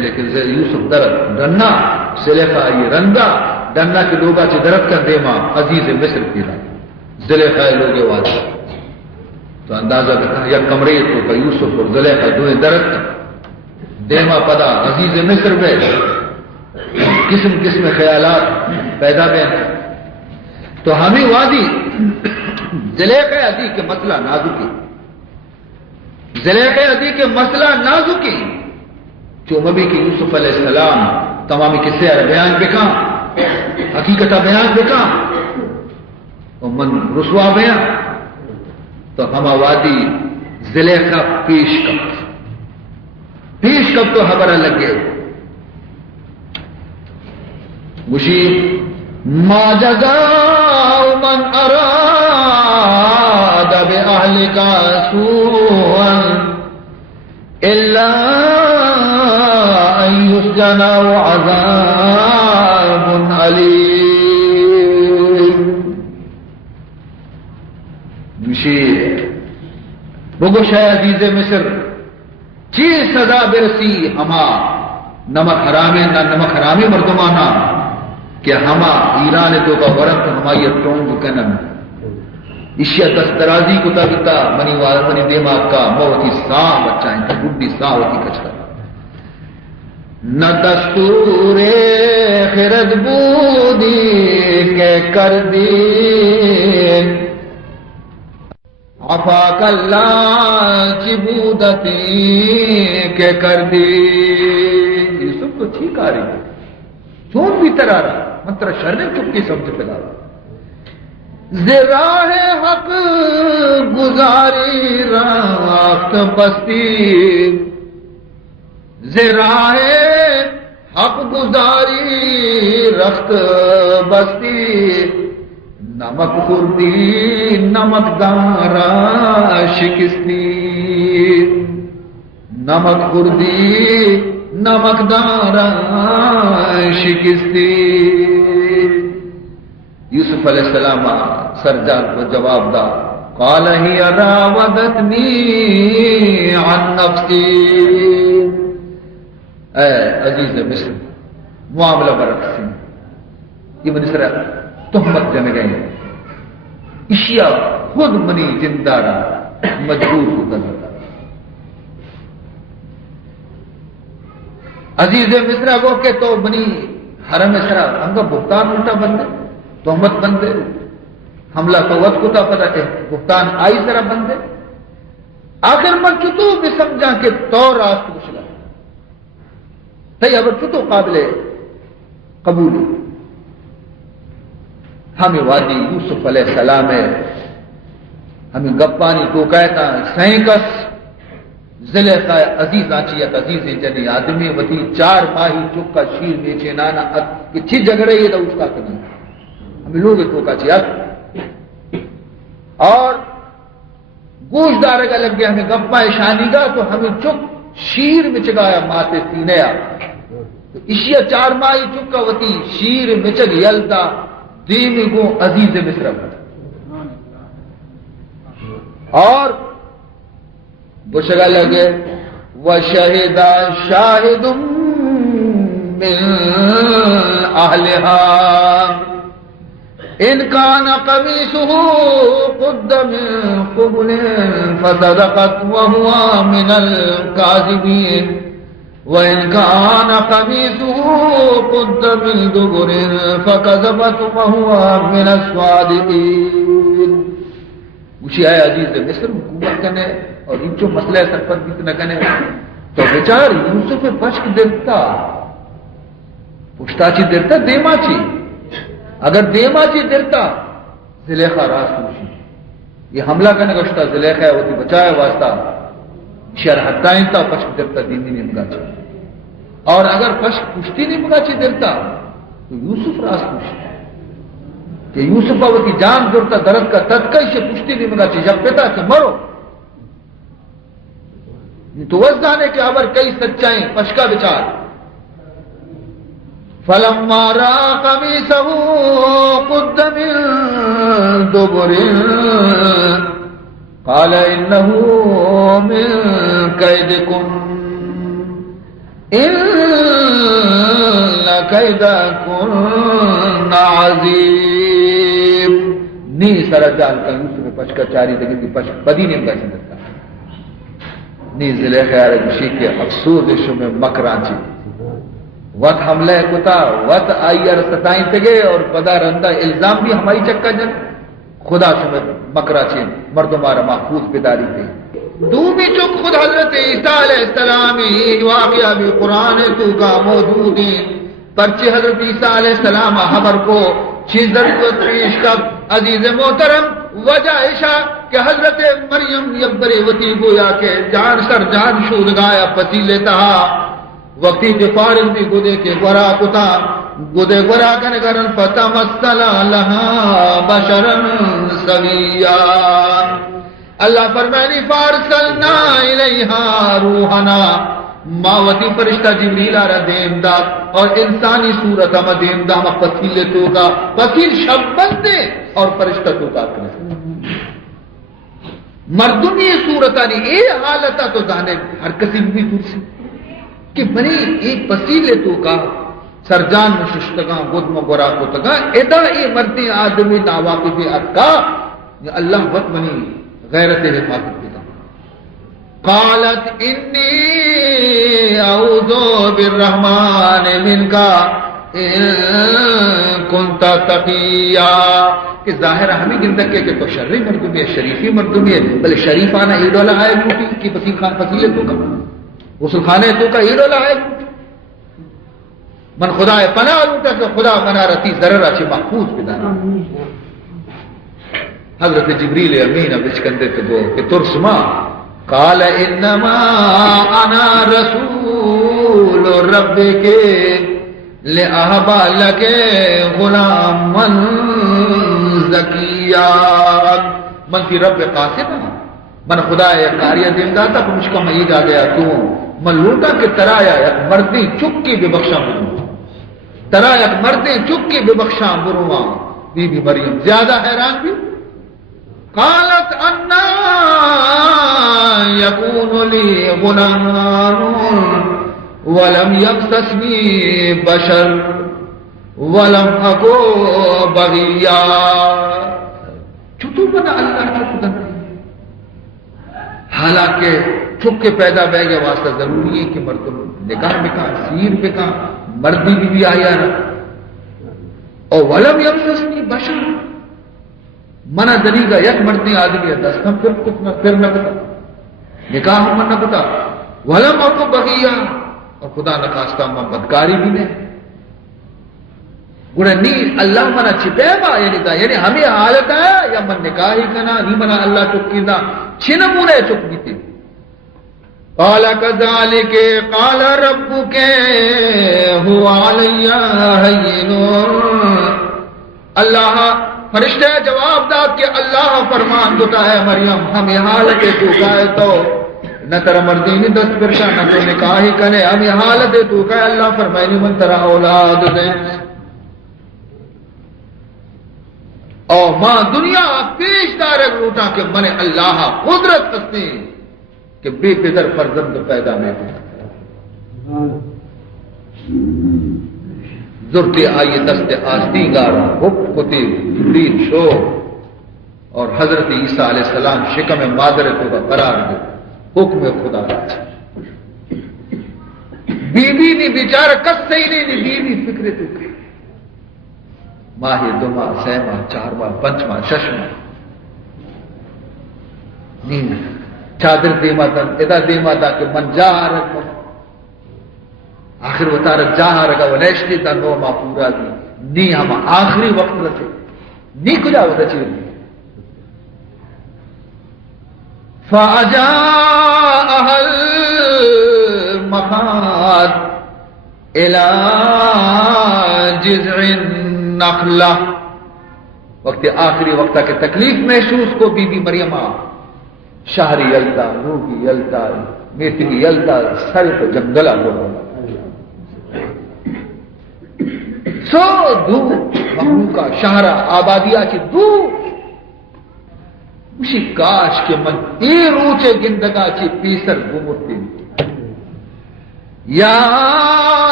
لیکن یوسف درد ڈننا زلیخا یہ رنگا ڈننا کے لوگا چی درد کر دے ماں عزیز مصر کی رہا زلیخا لوگے واضح تو اندازہ کرتا یا کمرے تو کا یوسف اور زلیخا دوئے درد دیما پدا عزیز مصر میں قسم قسم خیالات پیدا میں تو ہمیں وادی زلیخا عدی کے مسئلہ نازکی زلیخا عدی کے مسئلہ نازکی جو مبی کی یوسف علیہ السلام تمامی قصے بیان بکا حقیقت بیان بکا اور من رسوا بیان تو ہما وادی زلیخا پیش کب تو خبر لگے مشیر ما جزاء من اراد بأهلك سوءا الا ان يسجن عذاب عليم مشیر بگو شاہ عزیز مصر چی سزا برسی ہما نمک حرامی نہ نمک حرامی مردمانا کہ ہما ایران تو کا ورم تو ہمائی ٹونگ کنن اشیا دسترازی کو تابتا منی والمنی دیماغ کا موتی ساں بچہ انتا گڈی ساں ہوتی کچھتا نہ دستور خرد بودی کے کر دی عفاق اللہ چبودتی کے کر دی یہ سب تو ٹھیک آ رہی ہے چون بھی ترا رہا مطلب شرم چکی سمجھ پہ رہا زراہ حق گزاری رخت بستی، زراہ حق گزاری رخت بستی، نمک خوردی نمک دارا شکستی، نمک خوردی نمک دارا شکستی۔ یوسف علیہ السلام سرجان کو جواب دا، قال ہی راودتنی عن نفسی۔ اے عزیز مصر، معاملہ برعکس یہ مصر تہمت جن گئے، اشیاء خود منی جندارا مجبور کو کرتا۔ عزیز مصر وہ کہ تو بنی حرم مصر ہم کا بھگتان الٹا بندے، تہمت بندے، حملہ توت کو تا پتہ کہ بھگتان آئی ذرا بندے، آخر میں چتو بھی سمجھا کہ تو راست مشلا تھی اب چتو قابل قبول ہمیں وادی یوسف علیہ السلام ہے، ہمیں گپانی تو کہتا سینکس زلیخا عزیز آچیت عزیز جنی آدمی وتی 4 ماہی چکا شیر نیچے نانا کچھی جگڑے یہ تو اس کا نہیں ہمیں لوگ تو کا چیت اور گوشت دارے کا لگ گیا ہمیں گپا شانی گا تو ہمیں چک شیر میں چگایا ماتے سینے تو اشیا 4 ماہی چکا وتی شیر میں چگ یلتا دیم کو عزیز مصر اور بشرا لگے وشہد شاہد من اہلہا ان کان قمیصہ قد من قبل فصدقت وہو من الکاذبین وان کان قمیصہ قد من دبر فکذبت وہو من الصادقین۔ اسی آئے عزیز مصر حکومت کرنے اور ان جو مسئلہ سر پر بیت نہ کرنے تو بیچار یوسف پشک دیتا پشتا چی دیتا دیما چی اگر دیما چی دیتا زلیخا راست خوشی یہ حملہ کرنے کا شتا زلیخا ہے ہوتی بچائے واسطہ شہر حتائیں تا پشک دیتا دینی نہیں مگا چی اور اگر پشک پشتی نہیں مگا چی دیتا تو یوسف راست خوشی کہ یوسف باوتی جان جڑتا درد کا تدکئی سے پشتی نہیں مگا چی جب پیتا کہ مرو تو وزدانے کے ابر کئی سچائیں پشکا بچار فلما را قمیصہ قد من دبر قال انہ من کیدکم ان کیدکم عظیم۔ نی سرجان کا یوسف پشکا چاری دگی کی پشک بدی نہیں مگا چندتا نی زلیخا رجشی کے افسوس شمی مکرانچی وقت حملہ کتا وقت آئی ارستائیں تگے اور بدا رندہ الزام بھی ہماری چکا جن خدا شمی مکرانچی مردمارا محفوظ بیداری تھے دومی چک خود حضرت عیسیٰ علیہ السلامی واقعہ بھی قرآن تو کا موجودی پرچے حضرت عیسیٰ علیہ السلام حمر کو چیز ضرورت پیش کا عزیز محترم وجہ عشاء کہ حضرت مریم یبری وتی گویا کہ جان سر جان شو لگایا پتی لیتا وقتی جو فارغ بھی گودے کے گورا کتا گودے گورا کن کرن پتا مسلا لہا بشرن سویا اللہ فرمانی فارسلنا الیہا روحنا ماوتی فرشتہ جبریل آرہ دیم دا اور انسانی صورت ہم دیم دا ہم پتیلے تو کا پتیل شب بندے اور فرشتہ تو کا کرنے مردمی صورتانی اے حالتا تو دانے ہر کسی بھی دوسری کہ بنی ایک پسیلے تو کا سرجان میں ششتگاں گود میں گورا کو تگا ادا اے مردی آدمی ناواقفی اکا اللہ وقت بنی غیرت حفاظت دیتا قالت انی اعوذ بالرحمن منکا ان کنتا تقیا کہ ظاہر ہمیں گندک کے کہ تو شرعی مردمی ہے شریفی مردمی ہے بلے شریفانہ ایڈولا آئے لوٹی کی پسیلے تو کا غسل خانے تو کا ایڈولا آئے لوٹی من خدا پناہ لوٹا کہ خدا پناہ رتی ضرر اچھے محفوظ بدانا حضرت جبریل امین بچکندے تو گو کہ ترسما قال انما انا رسول ربک لأہب لک غلاما زکیا، من کی رب قاسم من خدا قاریہ دیندہ تک مجھ کا مئی جا گیا تو من لوٹا کہ ترایا یک مردی چکی بے بخشا بروا، ترا یک مردی چکی بے بخشا بروا۔ بی بی مریم زیادہ حیران بھی، قالت انا یکون لی غلام ولم یمسسنی بشر ولم اکو بغیا، چھتو بنا اللہ کا خدا، حالانکہ چھک کے پیدا بہ گیا واسطہ ضروری ہے کہ مرد نکاح سیر بکا مردی بھی آیا نا، اور ولم یمسسنی بشر منع دنی کا یک مردی آدمی ہے دستم پھر نہ پتا نکاح من نہ پتا، ولم اکو بغیا، اور خدا نخواستہ میں بدکاری بھی نہیں گڑا نی اللہ منا چھپے با یعنی ہمیں حالت ہے یا من نکاح ہی کنا نہیں منا اللہ چکی دا چھن مونے چک دیتے۔ قال كذلك قال ربك هو علي هين، اللہ فرشتے جواب داد کہ اللہ فرمان دیتا ہے مریم ہمیں حالت تو کہے تو نہ تر مردی نہیں دست برشا نہ تو نکاح ہی کنے، ہمیں حالت تو کہے اللہ فرمائے نہیں من ترا اولاد دیں، اور ماں دنیا پیش دارک لوٹا کہ من اللہ قدرت ہستی کہ بے پدر فرزند پیدا نہیں ہوتا، ضرورت آئیے دست آستی گارا حکم کتی جبریل شو، اور حضرت عیسیٰ علیہ السلام شکم مادر کو قرار دے حکم خدا، بیوی نہیں بیچارہ کس سے ہی نہیں بیوی فکر تو کی ماہ دو ماہ سہ ماہ چار ماہ پنچ ماہ شش ماہ نیند چادر دیما تن ادا دیما تا کہ من جا رکھا آخر وطارت جا رکھا ونیشتی تا نو ماہ پورا دی نی ہم آخری وقت رچے نی کجا ودچی فَأَجَاءَهَا الْمَخَاضُ إِلَى جِذْعِ النَّخْلَةِ، وقت آخری وقت کے تکلیف محسوس کو بی بی مریم شہری یلتا روحی یلتا میتنی یلتا سر کو جنگلہ بولا سو دو مخلوقہ شہرہ آبادیہ کی دو اسی کاش کے من ای روچے گندگا چی پیسر گمرتی یا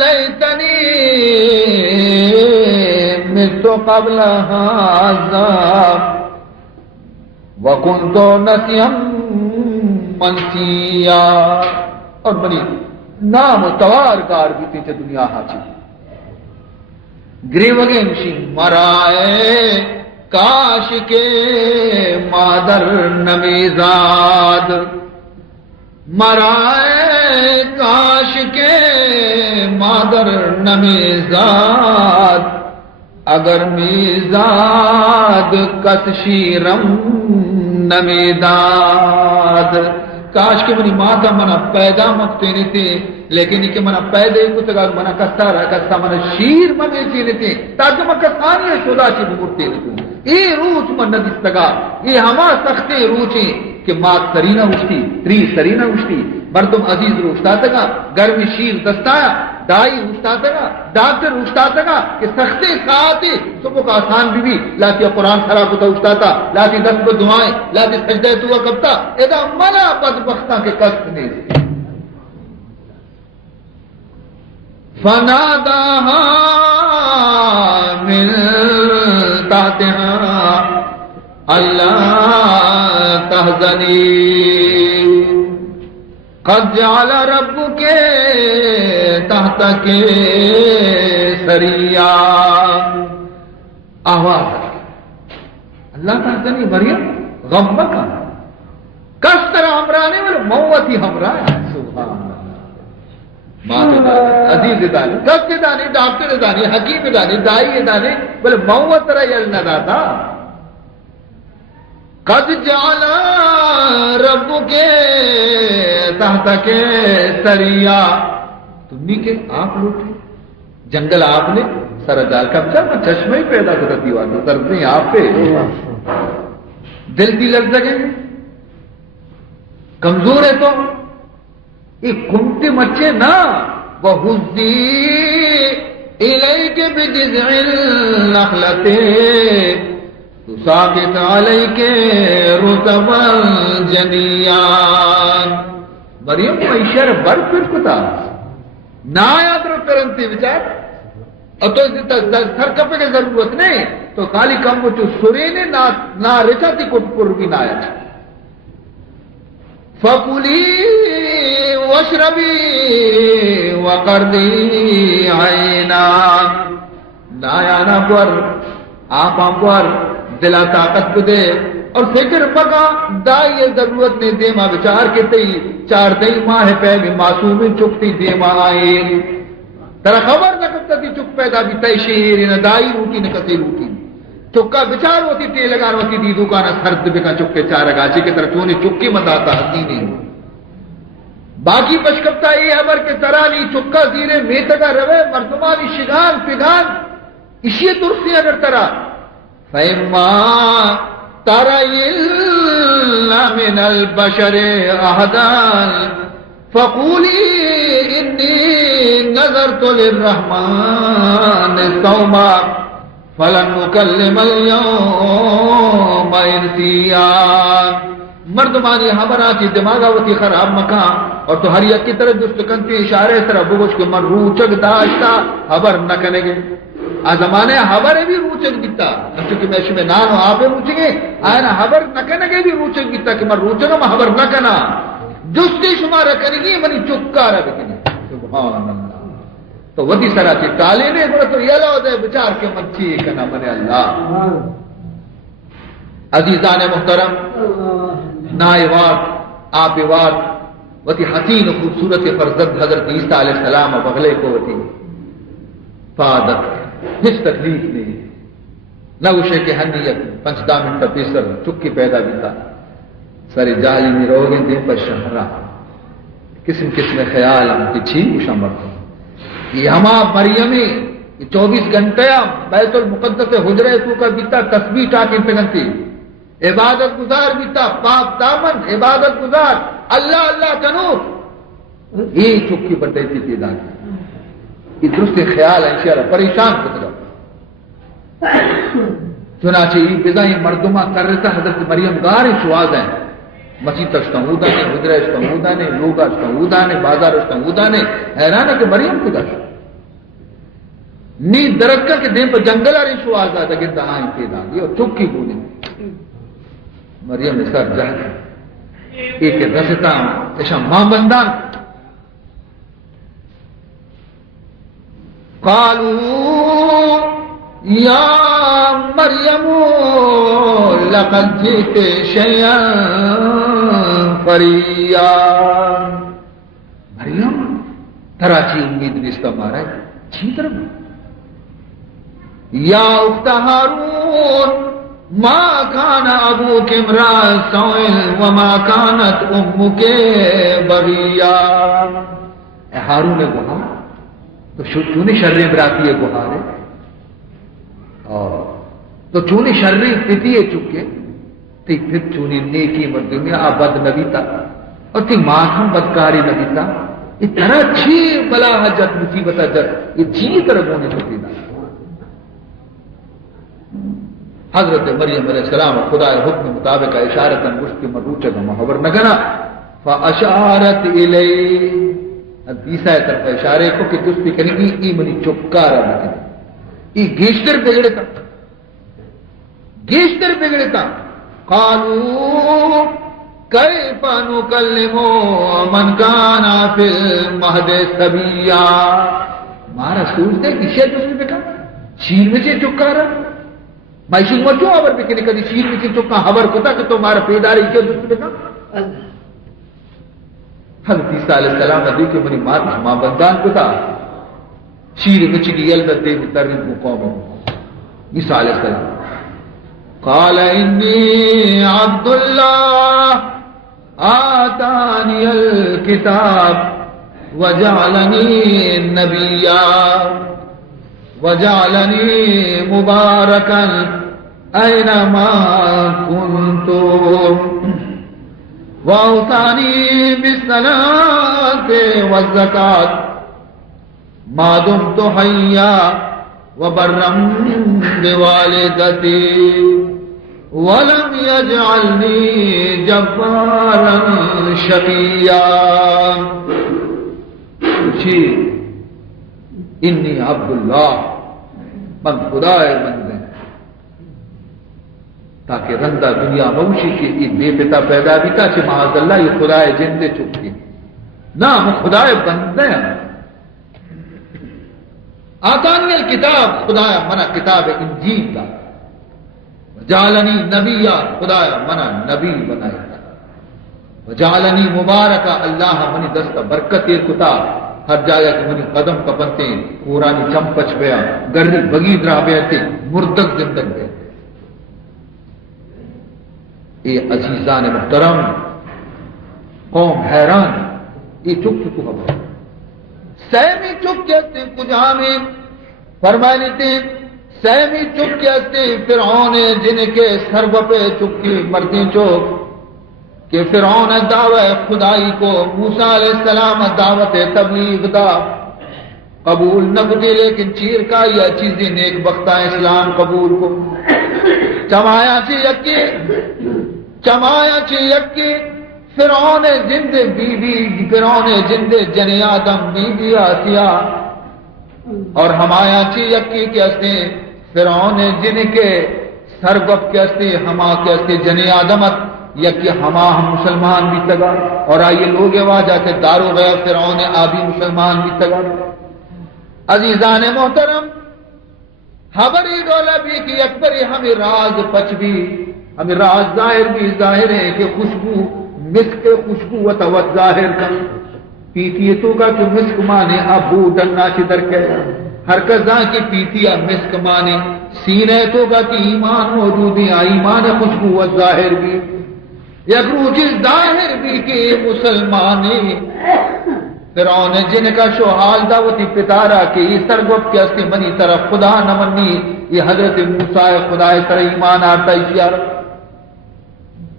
لیتنی ملتو قبل هذا وکنتو نسیم منسیا، اور بنی نام و توار کار بھی تیچے دنیا حاچی گریوگے مشی مرائے کاش کے مادر نمیزاد، مرائے کاش کے مادر نمیزاد، اگر میزاد کس شیرم نمیداد، کاش کے منی ماں کا منا پیدا مکتے نہیں تھے لیکن یہ کہ منا پیدا ہی کچھ اگر منا کستا رہا کستا منا شیر مگیسی نہیں تھے تاکہ میں کسانی شدہ چی بمرتے نہیں تھے یہ روچ من ندستگا یہ ہما سختے روچیں کہ مات سرینہ اٹھتی تری سرینہ اٹھتی مردم عزیز رو اٹھتا تگا گرمی شیر دستایا دائی اٹھتا تگا ڈاکٹر اٹھتا تگا کہ سختے ساتھ صبح کا آسان بھی لاتی قرآن خراب ہوتا اٹھتا تھا لاتی دست پر دعائیں لاتی سجدہ تو کبتا ادا منا بدبختہ کے کست نہیں فناداها من تحتها ألا تحزني قد جعل ربك تحتك سريا، آواز اللہ تحزنی مریم غم مکا کس طرح ہمرانے والے موتی ہمراہ سبحان ماں عزیز دانی کب دانی ڈاکٹر دانی حکیم دانی دائی دانی بولے موت رہا یلنا داتا قد جعل رب کے تحت کے سریا، تم نہیں کہ آپ لوٹے جنگل، آپ نے سر ڈال کا چشمہ ہی پیدا کر دیا، درد نہیں آپ پہ، دل بھی لگ سکیں گے، کمزور ہے تو ایک کمتے مچے نہ وَهُزِّي إِلَيْكَ بِجِذْعِ النَّخْلَةِ تُسَاقِطْ عَلَيْكَ رُطَبًا جَنِيًّا. مریم معیشر بر پھر کتا نہ آیا تو کرنتی بچار اور تو سر کپے کی ضرورت نہیں تو خالی کم وہ جو سورے نے نہ رچا تھی کو بھی نہ آیا. فَقُلِي وَاشْرَبِي وَقَرِّي عَيْنًا. نایا نہ پر آپ پر دلا طاقت کو دے اور فکر پکا دائی ضرورت نے دے ماں بچار کے تی چار دئی ماہ پہ بھی معصومی چکتی دے ماں آئے ترا خبر نہ کرتا تھی چک پیدا بھی تی شہیر نہ دائی روٹی نہ کسی روٹی چکا بچار ہوتی تے لگان ہوتی دی دکانا سرد بکا چکے چار گاچی کے طرح چونے چکی مداتا حسی نہیں باقی پشکبتا یہ حبر کے طرح نہیں چکا زیرے میتگا روے مردمانی شگان پگان اسی درستی اگر طرح فَإِمَّا تَرَيِنَّ مِنَ الْبَشَرِ أَحَدًا فَقُولِي إِنِّي نَذَرْتُ لِلرَّحْمَنِ صَوْمًا فَلَنْ نُكَلِّمَ الْيَوْمَ إِنسِيًّا. مردمانی حبرہ کی دماغاوتی خراب مکان اور تو ہریت کی طرف دستکنتی اشارے سر بگوش کے من روچک داشتا حبر نہ کرنے گے زمانے حبر بھی روچک بیتا چونکہ میں شمع نان ہوں آپ روچیں گے آئینا حبر نہ کرنے گے بھی روچک بیتا کہ من روچنوں میں حبر نہ کرنا جستی شمارہ کرنے گی منی چکا رہ بکنے سبحان اللہ. تو ودی سرا چی تالے نے بڑا تو یہ لو دے بچار کے مچی کنا من اللہ. عزیزان محترم نائوات آپوات وتی حسین خوبصورت فرزند حضرت عیسیٰ علیہ السلام بغلے کو وتی فادت کچھ تکلیف نہیں نہ اسے کہ ہنیت 5 منٹ پیسر چکی پیدا بیتا ساری جالی میں روگیں دن پر شہرہ قسم قسم خیال ہم کی چھین کشا مرتا یہ ہما مریمی 24 گھنٹے بیت المقدس حجرہ تو کا بیتا تسبیح ٹاکن پگنتی عبادت گزار بیتا پاک دامن عبادت گزار اللہ اللہ کنور یہ چکی بڑھتے تھی پیدا کی یہ درست خیال ہے انشاءاللہ پریشان کتنا چنانچہ یہ بزائی مردمہ کر رہتا حضرت مریم گار شواز ہیں مسیح تشتہودہ نے حجرہ اشتہودہ نے لوگا اشتہودہ نے بازار اشتہودہ نے حیران ہے کہ مریم کدا نی درکہ کے دین پر جنگل آرہی شواز آتا گردہ آئیں پیدا دی اور چکی بولیں مریم اس کا جہد ایک رسطہ ایشا ماں بندان قالوا یا مریم لقد جئت شیئا فریا. مریم تراچی امید رشتہ مارا ہے چھی طرف یا اخت ہارون ما کان ابوک امرا سوء وما کانت امک بغیا. اے ہارون نے کہا تو چونی شرری براتی ہے گہارے اور تو چونی شرری فتی ہے چکے تی پھر چونی نیکی مر دنیا بد نبی تا اور تی ماہم بدکاری نبی تا اتنا چھی بلا حجت مصیبت جت یہ چھی طرح ہونے چکی نا. حضرت مریم علیہ السلام خدا حکم مطابق اشارتا مشکی مروچہ محور نگنا فاشارت الی عیسیٰ طرف اشارے کو کہ جس بھی کریں گی ای منی چپکارا بکنے ای گیشتر بگڑے تا قالوا کیف نکلم من کان فی المہد صبیا. مارا سوچتے کسے جس بھی بکا شیر میں سے چپکارا مائشی مچو آور بکنے کدی شیر میں سے چپکا حبر کتا کہ تو مارا پیداری کیا جس بھی بکا. حضرت عیسیٰ علیہ السلام نے دیکھے منی ماں بندان کو تھا شیر مچی کی یلدت دے ترین مقام عیسیٰ علیہ السلام قال انی عبد اللہ آتانی الکتاب وجعلنی نبیا وجعلنی مبارکا اینما کنت واوصانی بالصلاۃ والزکاۃ ما دمت حیا وبرا بوالدتی ولم يجعلني جبارا شقيا. انی عبد اللہ، من خدا بندے، تاکہ رندہ دنیا موشی کی بے پتا پیدا بھی تھا کہ معاذ اللہ یہ خدا جندے چکے نہ ہم خدا بندے ہیں. آتانی الکتاب، خدا منا کتاب انجیل کا، وجعلنی نبیا، خدا منا نبی بنایا، وجعلنی مبارکا، اللہ منی دست برکت کتا، ہر جگہ کہ منی قدم کپنتے پورانی چمپچ بیا گرد بگید رہا بیتے مردد زندگ بیتے. اے عزیزان محترم، قوم حیران، یہ چک چکو خبر سہمی چک جاتے کجا میں فرمائی لیتے سہمی چک جاتے فرعون جن کے سرب پہ چکی مردیں چوک کہ فرعون دعوی خدائی کو موسیٰ علیہ السلام دعوت تبلیغ دا قبول نہ بدے، لیکن چیر کا یہ چیزیں نیک بختہ اسلام قبول کو چمایا چی یکی فرعون جند بی بی، فرعون جند جن آدم بی بی آسیہ، اور ہمایا چی یکی کے ہستے فرعون جن کے سرگف کے ہستے ہما کے ہستے جن آدمت یکی ہما ہم مسلمان بھی تگا. اور آئیے لوگ واجہ کے دارو غیر فرعون آبی مسلمان بھی تگا. عزیزان محترم، خبری دولا بھی کہ اکبری ہمیں راز پچ بھی، ہمیں راز ظاہر بھی ظاہر ہے کہ خوشبو مسک خوشبو و توت ظاہر کر پیتی تو کا کہ مسک مانے ابو ڈننا چدر کے ہر کزاں کی پیتی مسک مانے سینے تو کا کہ ایمان موجود ہے، ایمان خوشبو و ظاہر بھی یک روچ ظاہر بھی کہ مسلمانے فرعون جن کا شوحال دعوتی پتارا کہ یہ سرگوپ کے استے منی طرف خدا نہ منی، یہ حضرت موسیٰ خدا طرح ایمان آتا اشیار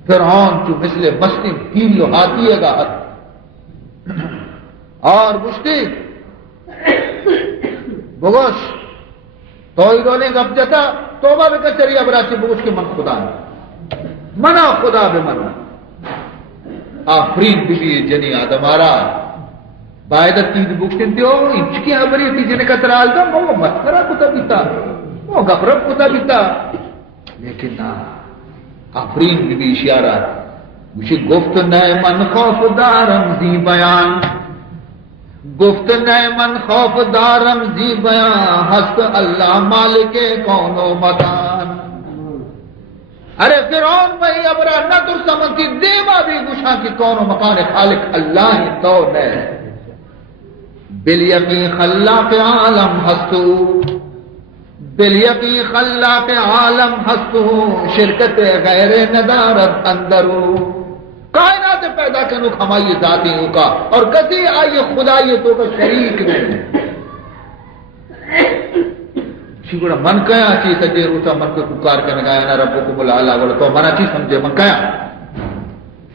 فرعون جو مثل مسلم کیل لو ہاتی ہے گا اور گشتی بگوش توئی رولیں گا اب جتا توبہ بے کچری ابراچی بگوش کے من خدا ہے منا خدا بے منا. آفرین بھی جنی آدم آرا باید تید بکشن دیو انچکی حبری تی جنی کا ترال دا وہ مسکرہ کتا بیتا وہ گفرب کتا بیتا، لیکن نا آفرین بھی اشیارہ مجھے گفت نئے من خوف دارم زی بیان، گفت نئے من خوف دارم زی بیان، ہست اللہ مالک کون و مکان. ارے فرعون بھائی ابرا نہ تر سمجھتی دیما بھی گشا کی کون و مکان خالق اللہ ہی تو ہے. بالیقین خلاق عالم ہستو، بالیقین خلاق عالم ہستو، شرکت غیر ندارت اندرو، کائنات پیدا کرنو ہمائی ذاتیوں کا اور کسی آئی خدایتوں کا شریک نہیں. شکرہ من کیا چیز سجے روچا من کو پکار کرنے گایا نا ربکم العالی بولا تو منا چیز سمجھے من کیا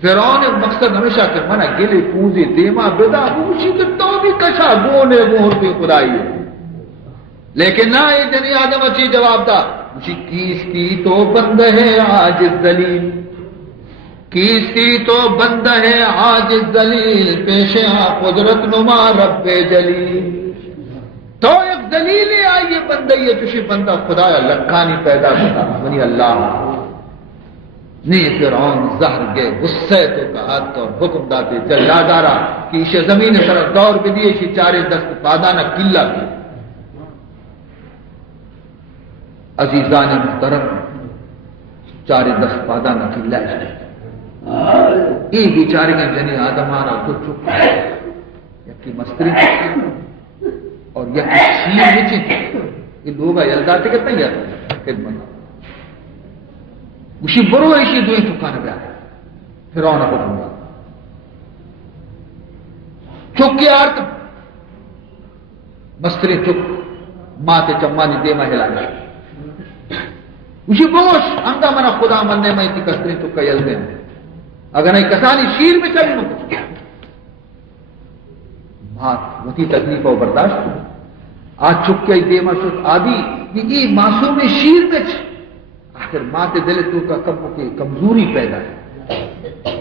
فرعون مقصد ہمیشہ کہ منا گلے پوزی دیما بدا بوشی کہ تو بھی کشا گونے مہر پہ خدائی ہے، لیکن نہ یہ جنی آدم اچھی جواب دا مجھے کیستی تو بند ہے عاجز ذلیل، کیستی تو بند ہے عاجز ذلیل، پیش قدرت نما رب جلیل. تو ایک دلیل آئیے بندہ یہ تشی بندہ خدایا لکھانی پیدا کرتا منی اللہ نہیں. فرعون زہر گئے غصے تو کہا تو حکم داتے جلا دارا کہ اسے زمین طرف دور بھی دیئے اسے چارے دست پادانہ قلعہ بھی. عزیزان محترم چارے دست پادانہ قلعہ ہے یہ بیچارے کا جنی آدمانا تو چک یکی مستری اور یکی شیر نیچے یہ لوگا یلداتے کہتا ہے خدمت وشي برو ايشي دوين چکانا بیا فرعون کو بندا چک کے آرت مستری چک ماتے چمانی دیما ہلانا وشي بوش انگا منا خدا مننے میں تی کستری چک کا یل دیں اگر نہیں کسانی شیر میں چلی نو کچھ بات وتی تکلیف و برداشت آج چک کے دیما شد آدھی یہ معصوم شیر میں آخر ماتے دل تو کا کمزوری پیدا ہے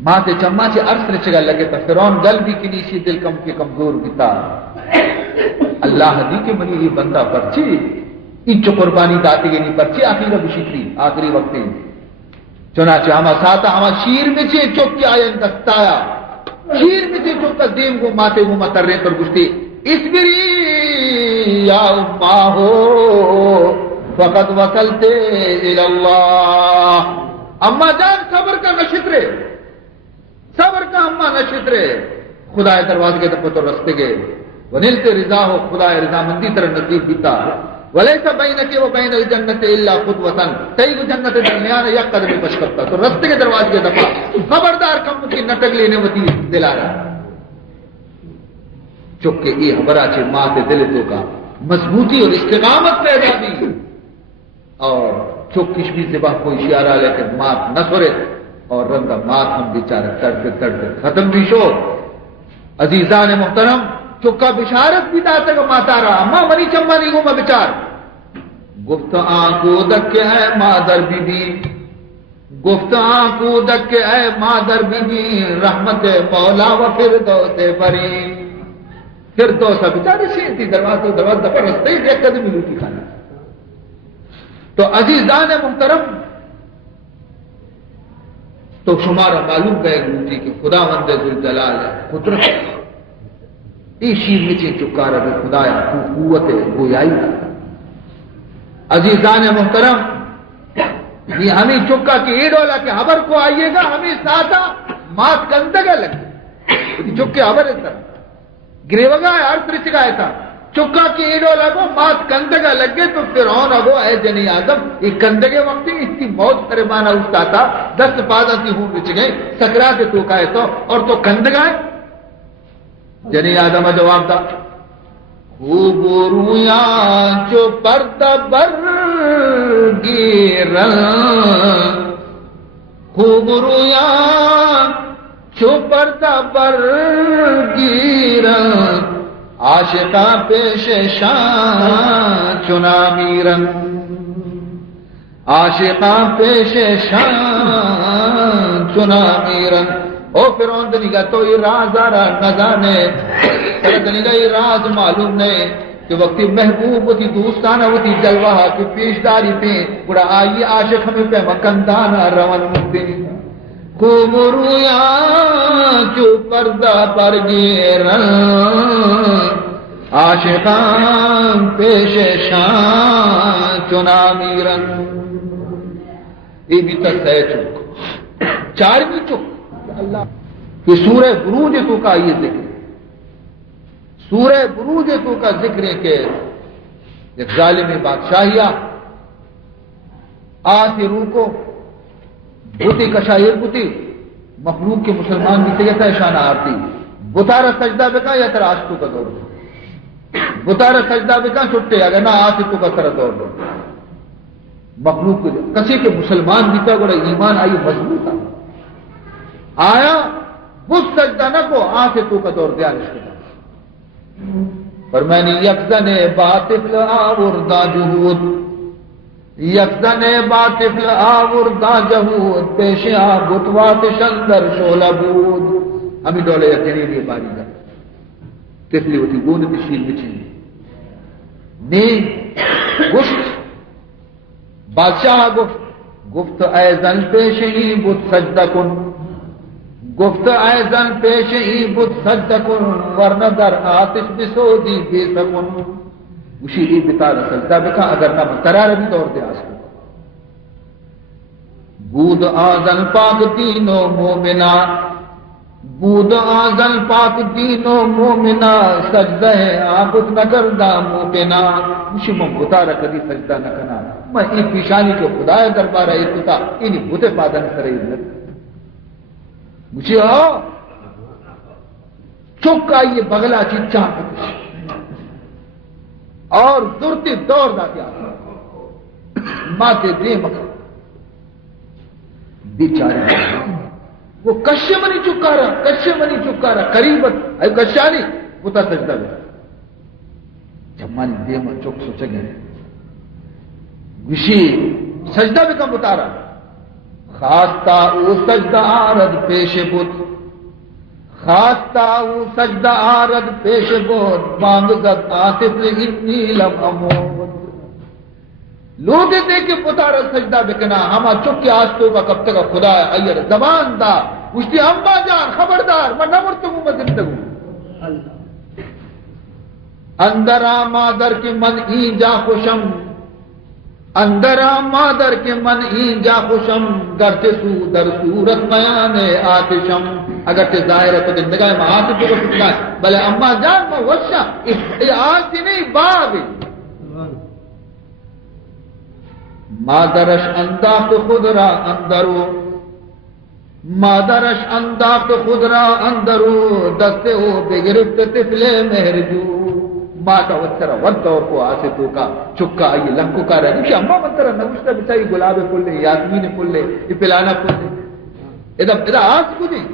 ماتے چما سے عرص نے چگا لگے تا فرعون گل بھی کنی سی دل کم کے کمزور بیتا اللہ دی کے منی یہ بندہ پرچی ان چو قربانی داتے گے نہیں پرچی آخری بشکری آخری وقت چنانچہ ہما ساتا ہما شیر میں سے چک کے آئین دستایا شیر میں سے چک کا دیم کو ماتے کو مترے پر گشتے اس بری یا اماہو فقد وصلتے الاللہ اما جان صبر کا نشترے صبر کا اما نشترے خدا دروازے کے دفعہ تو رستے گئے ونلتے رضا ہو خدا رضا مندی طرح نزدیک بیتا ولیسا بینک و بین الجنت الا خطوۃ تئی جنت درمیان یک قدم پش کرتا تو رستے کے دروازے کے دفعہ خبردار کم کی نٹک لینے وتی دلا رہا چک کے یہ خبرہ چھے ماں تے دل تو کا مضبوطی اور استقامت پیدا دی اور چک کشمی سے باہ کوئی اشارہ لے کے مات نہ سورے اور رنگا مات ہم بیچارہ تڑ ختم بھی شو عزیزان محترم چکا بشارت بھی داتا کہ ماتا رہا ماں منی چمہ نہیں گھوما بچار گفت آنکو دکے اے مادر بی بی گفت آنکو دکے اے مادر بی بی رحمت مولا و فردوس بری فردوس بچاری شیئتی دروازہ دفع رستے ہی ایک قدمی روٹی کھانا تو عزیزان محترم تو شمارا معلوم گئے روٹی کہ خدا مند ذوالجلال ہے قدرت یہ شیر نیچے چکا رہے خدا قوت گویائی عزیزان محترم یہ ہمیں چکا کہ یہ ڈولا کہ حبر کو آئیے گا ہمیں ساتھا مات کندگا لگے چکے حبر ہے سر گریوگا ہے ہر طرح چکا ہے تھا چکا کہ یہ ڈولا کو مات کندگا لگے تو فرعون ابو اے جنی آدم یہ کندگے وقت اتنی موت قربانہ اٹھتا تھا دست پادہ تی ہوں رچ گئے سکرات تو کا ہے تو اور تو کندگا ہے جنی آدم جواب تھا خوب رویاں جو پردہ بر گیرن خوب رویاں جو پردہ بر گیرن عاشقاں پیش شان چنا میرن عاشقاں پیش شان چنا میرن او فرعون دنگا تو یہ راز آرہ نظانے دنگا یہ راز معلوم نہیں کہ وقتی محبوب ہوتی دوستانہ ہوتی جلوہ کی پیشداری پہ بڑا آئیے عاشق ہمیں پہ مکندانا روان مدنی خوب رویاں جو پردہ پر گیرن عاشقان پیش شان چنا میرن یہ بھی تک ہے چک چارویں چک اللہ یہ سورہ بروج تو کا یہ ذکر سورہ بروج تو کا ذکر ہے کہ ایک ظالم بادشاہیہ آتی روح کو بوتی کا شاہر بوتی مخلوق کے مسلمان بھی تیسا ہے شانہ آرتی بتارا سجدہ بکا یا ترا آشتو کا دور بتارا سجدہ بکا چھٹے اگر نہ آتی تو کا ترا دور دور مخلوق کو کسی کے مسلمان بھی تا گوڑا ایمان آئی مضبوط آیا بس سجدہ نہ کو آتے تو کا دور دیا رشتہ پر میں نے یکزن باطل آوردہ جہود یکزن باطل آوردہ جہود پیش آبتوات شندر شولہ بود ہمیں ڈولے یقینی لیے باری گا تفلی ہوتی گونے تشیر بچی نے گفت بادشاہ گفت اے زن پیش ہی بت سجدہ کن گفت اے زن پیش ہی بت سجدہ کن ورنہ در آتش بسودی بے سکن اسی ای بتا سجدہ بکا اگر نہ ترار بھی دور دے آسکو بود آزن پاک دین و مومنہ بود آزن پاک دین و مومنہ سجدہ ہے آبت نہ کردہ مومنہ اسی من بتا رکھا دی سجدہ نہ کنا میں این پیشانی کے خدا دربار ہے کتا اینی بوتے پادن کرے مجھے چک آئیے بغلا چیچا اور درتی دور دا کیا ماتے دے مکہ بیچارے وہ کشے منی چکا رہا قریبت اے کشانی پتا سجدہ گیا جب مانی دے میں چک سوچے گئے گشی سجدہ بھی کم اتارا خاصتا او سجدہ آرد پیش بود خاصتا او سجدہ آرد پیش بود بانگزد آصف انی لم امود لوگ دیکھ کے پتارا سجدہ بکنا ہما چک کے آستوں کا کب تک خدا ایر زبان دا پوچھتی اما جان خبردار میں نہ مرتبوں میں زندگوں اندرا مادر کے من این جا خوشم اندرا مادر کے من این جا خوشم گرچہ سو در صورت بیان آتشم اگر تے ظاہر ہے تو زندگاہ میں آتش کو فتنا ہے بلے اما جان میں وشا آتی نہیں باغ مادرش انداخت خود را اندرو مادرش انداخت خود را اندرو دستے ہو بگرفت طفلے مہرجو ماتا وطرہ ودور کو آسطو کا چکا آئی لنکو کا رہا ہے اممہ وطرہ نوشتہ بچائی گلاب پلے یاسمین پلے پلانا پلے ادھا آس کو دیں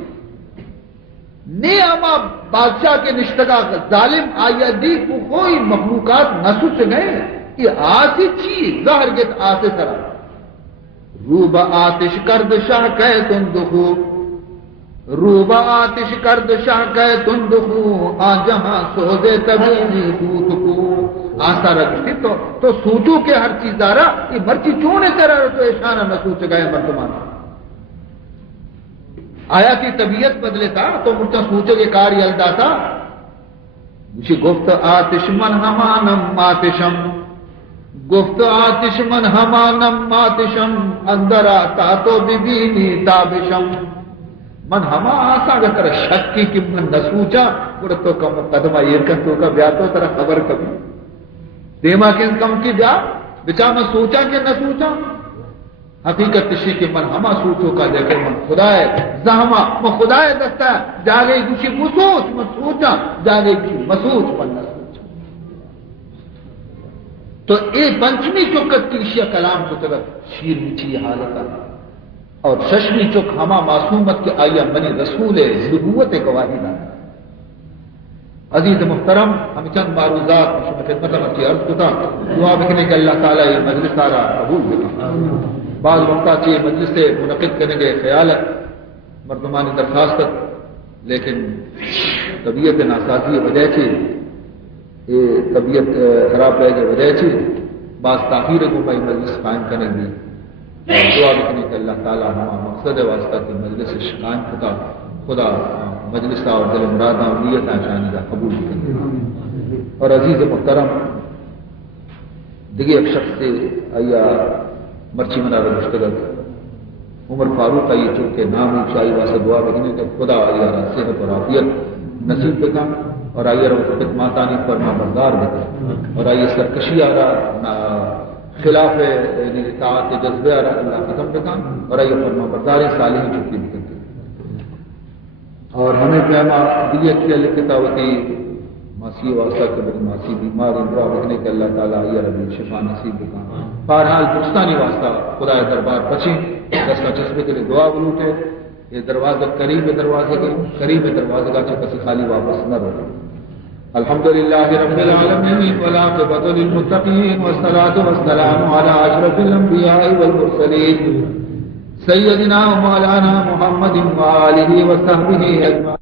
نے اما بادشاہ کے نشتگاہ ظالم آیا دی کو کوئی مخلوقات نسوچ گئے کہ آسی چیز ظاہر گت آتے سرا روب آتش کرد شاہ کہے تندخو روب آتش کرد شاہ کہے تندخو آ جہاں سوزے تبینی خوت کو آسا رکھتی تو سوچو کہ ہر چیز دارا یہ مرچی چونے تیرا تو اشانہ نہ سوچ گئے مردمان آیا کی طبیعت بدلے تھا تو مرچا سوچو کہ کاری الدا تھا مجھے گفت آتش من ہمانم ماتشم گفت آتش من ہمانم ماتشم اندر آتا تو ببینی تابشم من ہما آسا اگر ترہ شکی کی من نسوچا بڑا تو کم قدمہ ایرکن تو کا بیا تو ترہ خبر کبھی دیما کن کم کی بیا بچا میں سوچا کہ نسوچا حقیقت تشی کہ من ہما سوچو کا دیکھے من خدا ہے زہما من خدا ہے دستا ہے جاگے گوشی مسوچ من سوچا جاگے گوشی مسوچ من نسوچا تو اے پنچمی چکت کی اشیاء کلام کو طرف شیر میچی حالت اور ششمی چک ہما معصومت کے آیا منی رسول نبوت گواہی دا عزیز محترم ہم چند معروضات شما خدمت کی عرض کتا دعا بکنے کہ اللہ تعالیٰ یہ مجلس سارا قبول بکنے بعض وقتا چیئے مجلس سے منعقد کرنے گے خیالت مردمانی درخواست لیکن طبیعت ناسازی وجہ چیئے طبیعت خراب رہے گا وجہ چیز بعض تاخیر کو میں مجلس قائم کریں گی اور دعا بکنے کہ اللہ تعالیٰ ہمارا مقصد واسطہ کہ مجلس قائم خدا مجلس اور دل مرادہ اور نیت شانی کا قبول کریں اور عزیز محترم دیگه ایک شخص سے آیا مرچی منا رہا مشتغل عمر فاروق کا یہ چونکہ نام اونچائی واسطہ دعا بکنے کہ خدا آیا صحت اور عافیت نصیب بکا اور آئیے خدماتانی فرما بردار بکا اور آئیے سرکشی آ رہا خلاف اطاعت جذبے آ رہا اللہ ختم بکا اور آئیے فرما بردار صالح چکی بکتے اور ہمیں پیما دیت کے اللہ کتاوتی ماسی واسطہ کے بڑی ماسی بیمار دعا بکنے کے اللہ تعالیٰ آئیے ربی شفا نصیب بکا بہرحال درستانی واسطہ خدا دربار بچیں دستا جذبے کے لیے دعا بلوٹے یہ دروازہ قریب دروازے کا چکا سے خالی واپس نہ رہے الحمدللہ رب العالمین والعاقبۃ للمتقین والصلاة والسلام علی اشرف الانبیاء والمرسلین سیدنا و مولانا محمد وآلہ وصحبہ اجمعین.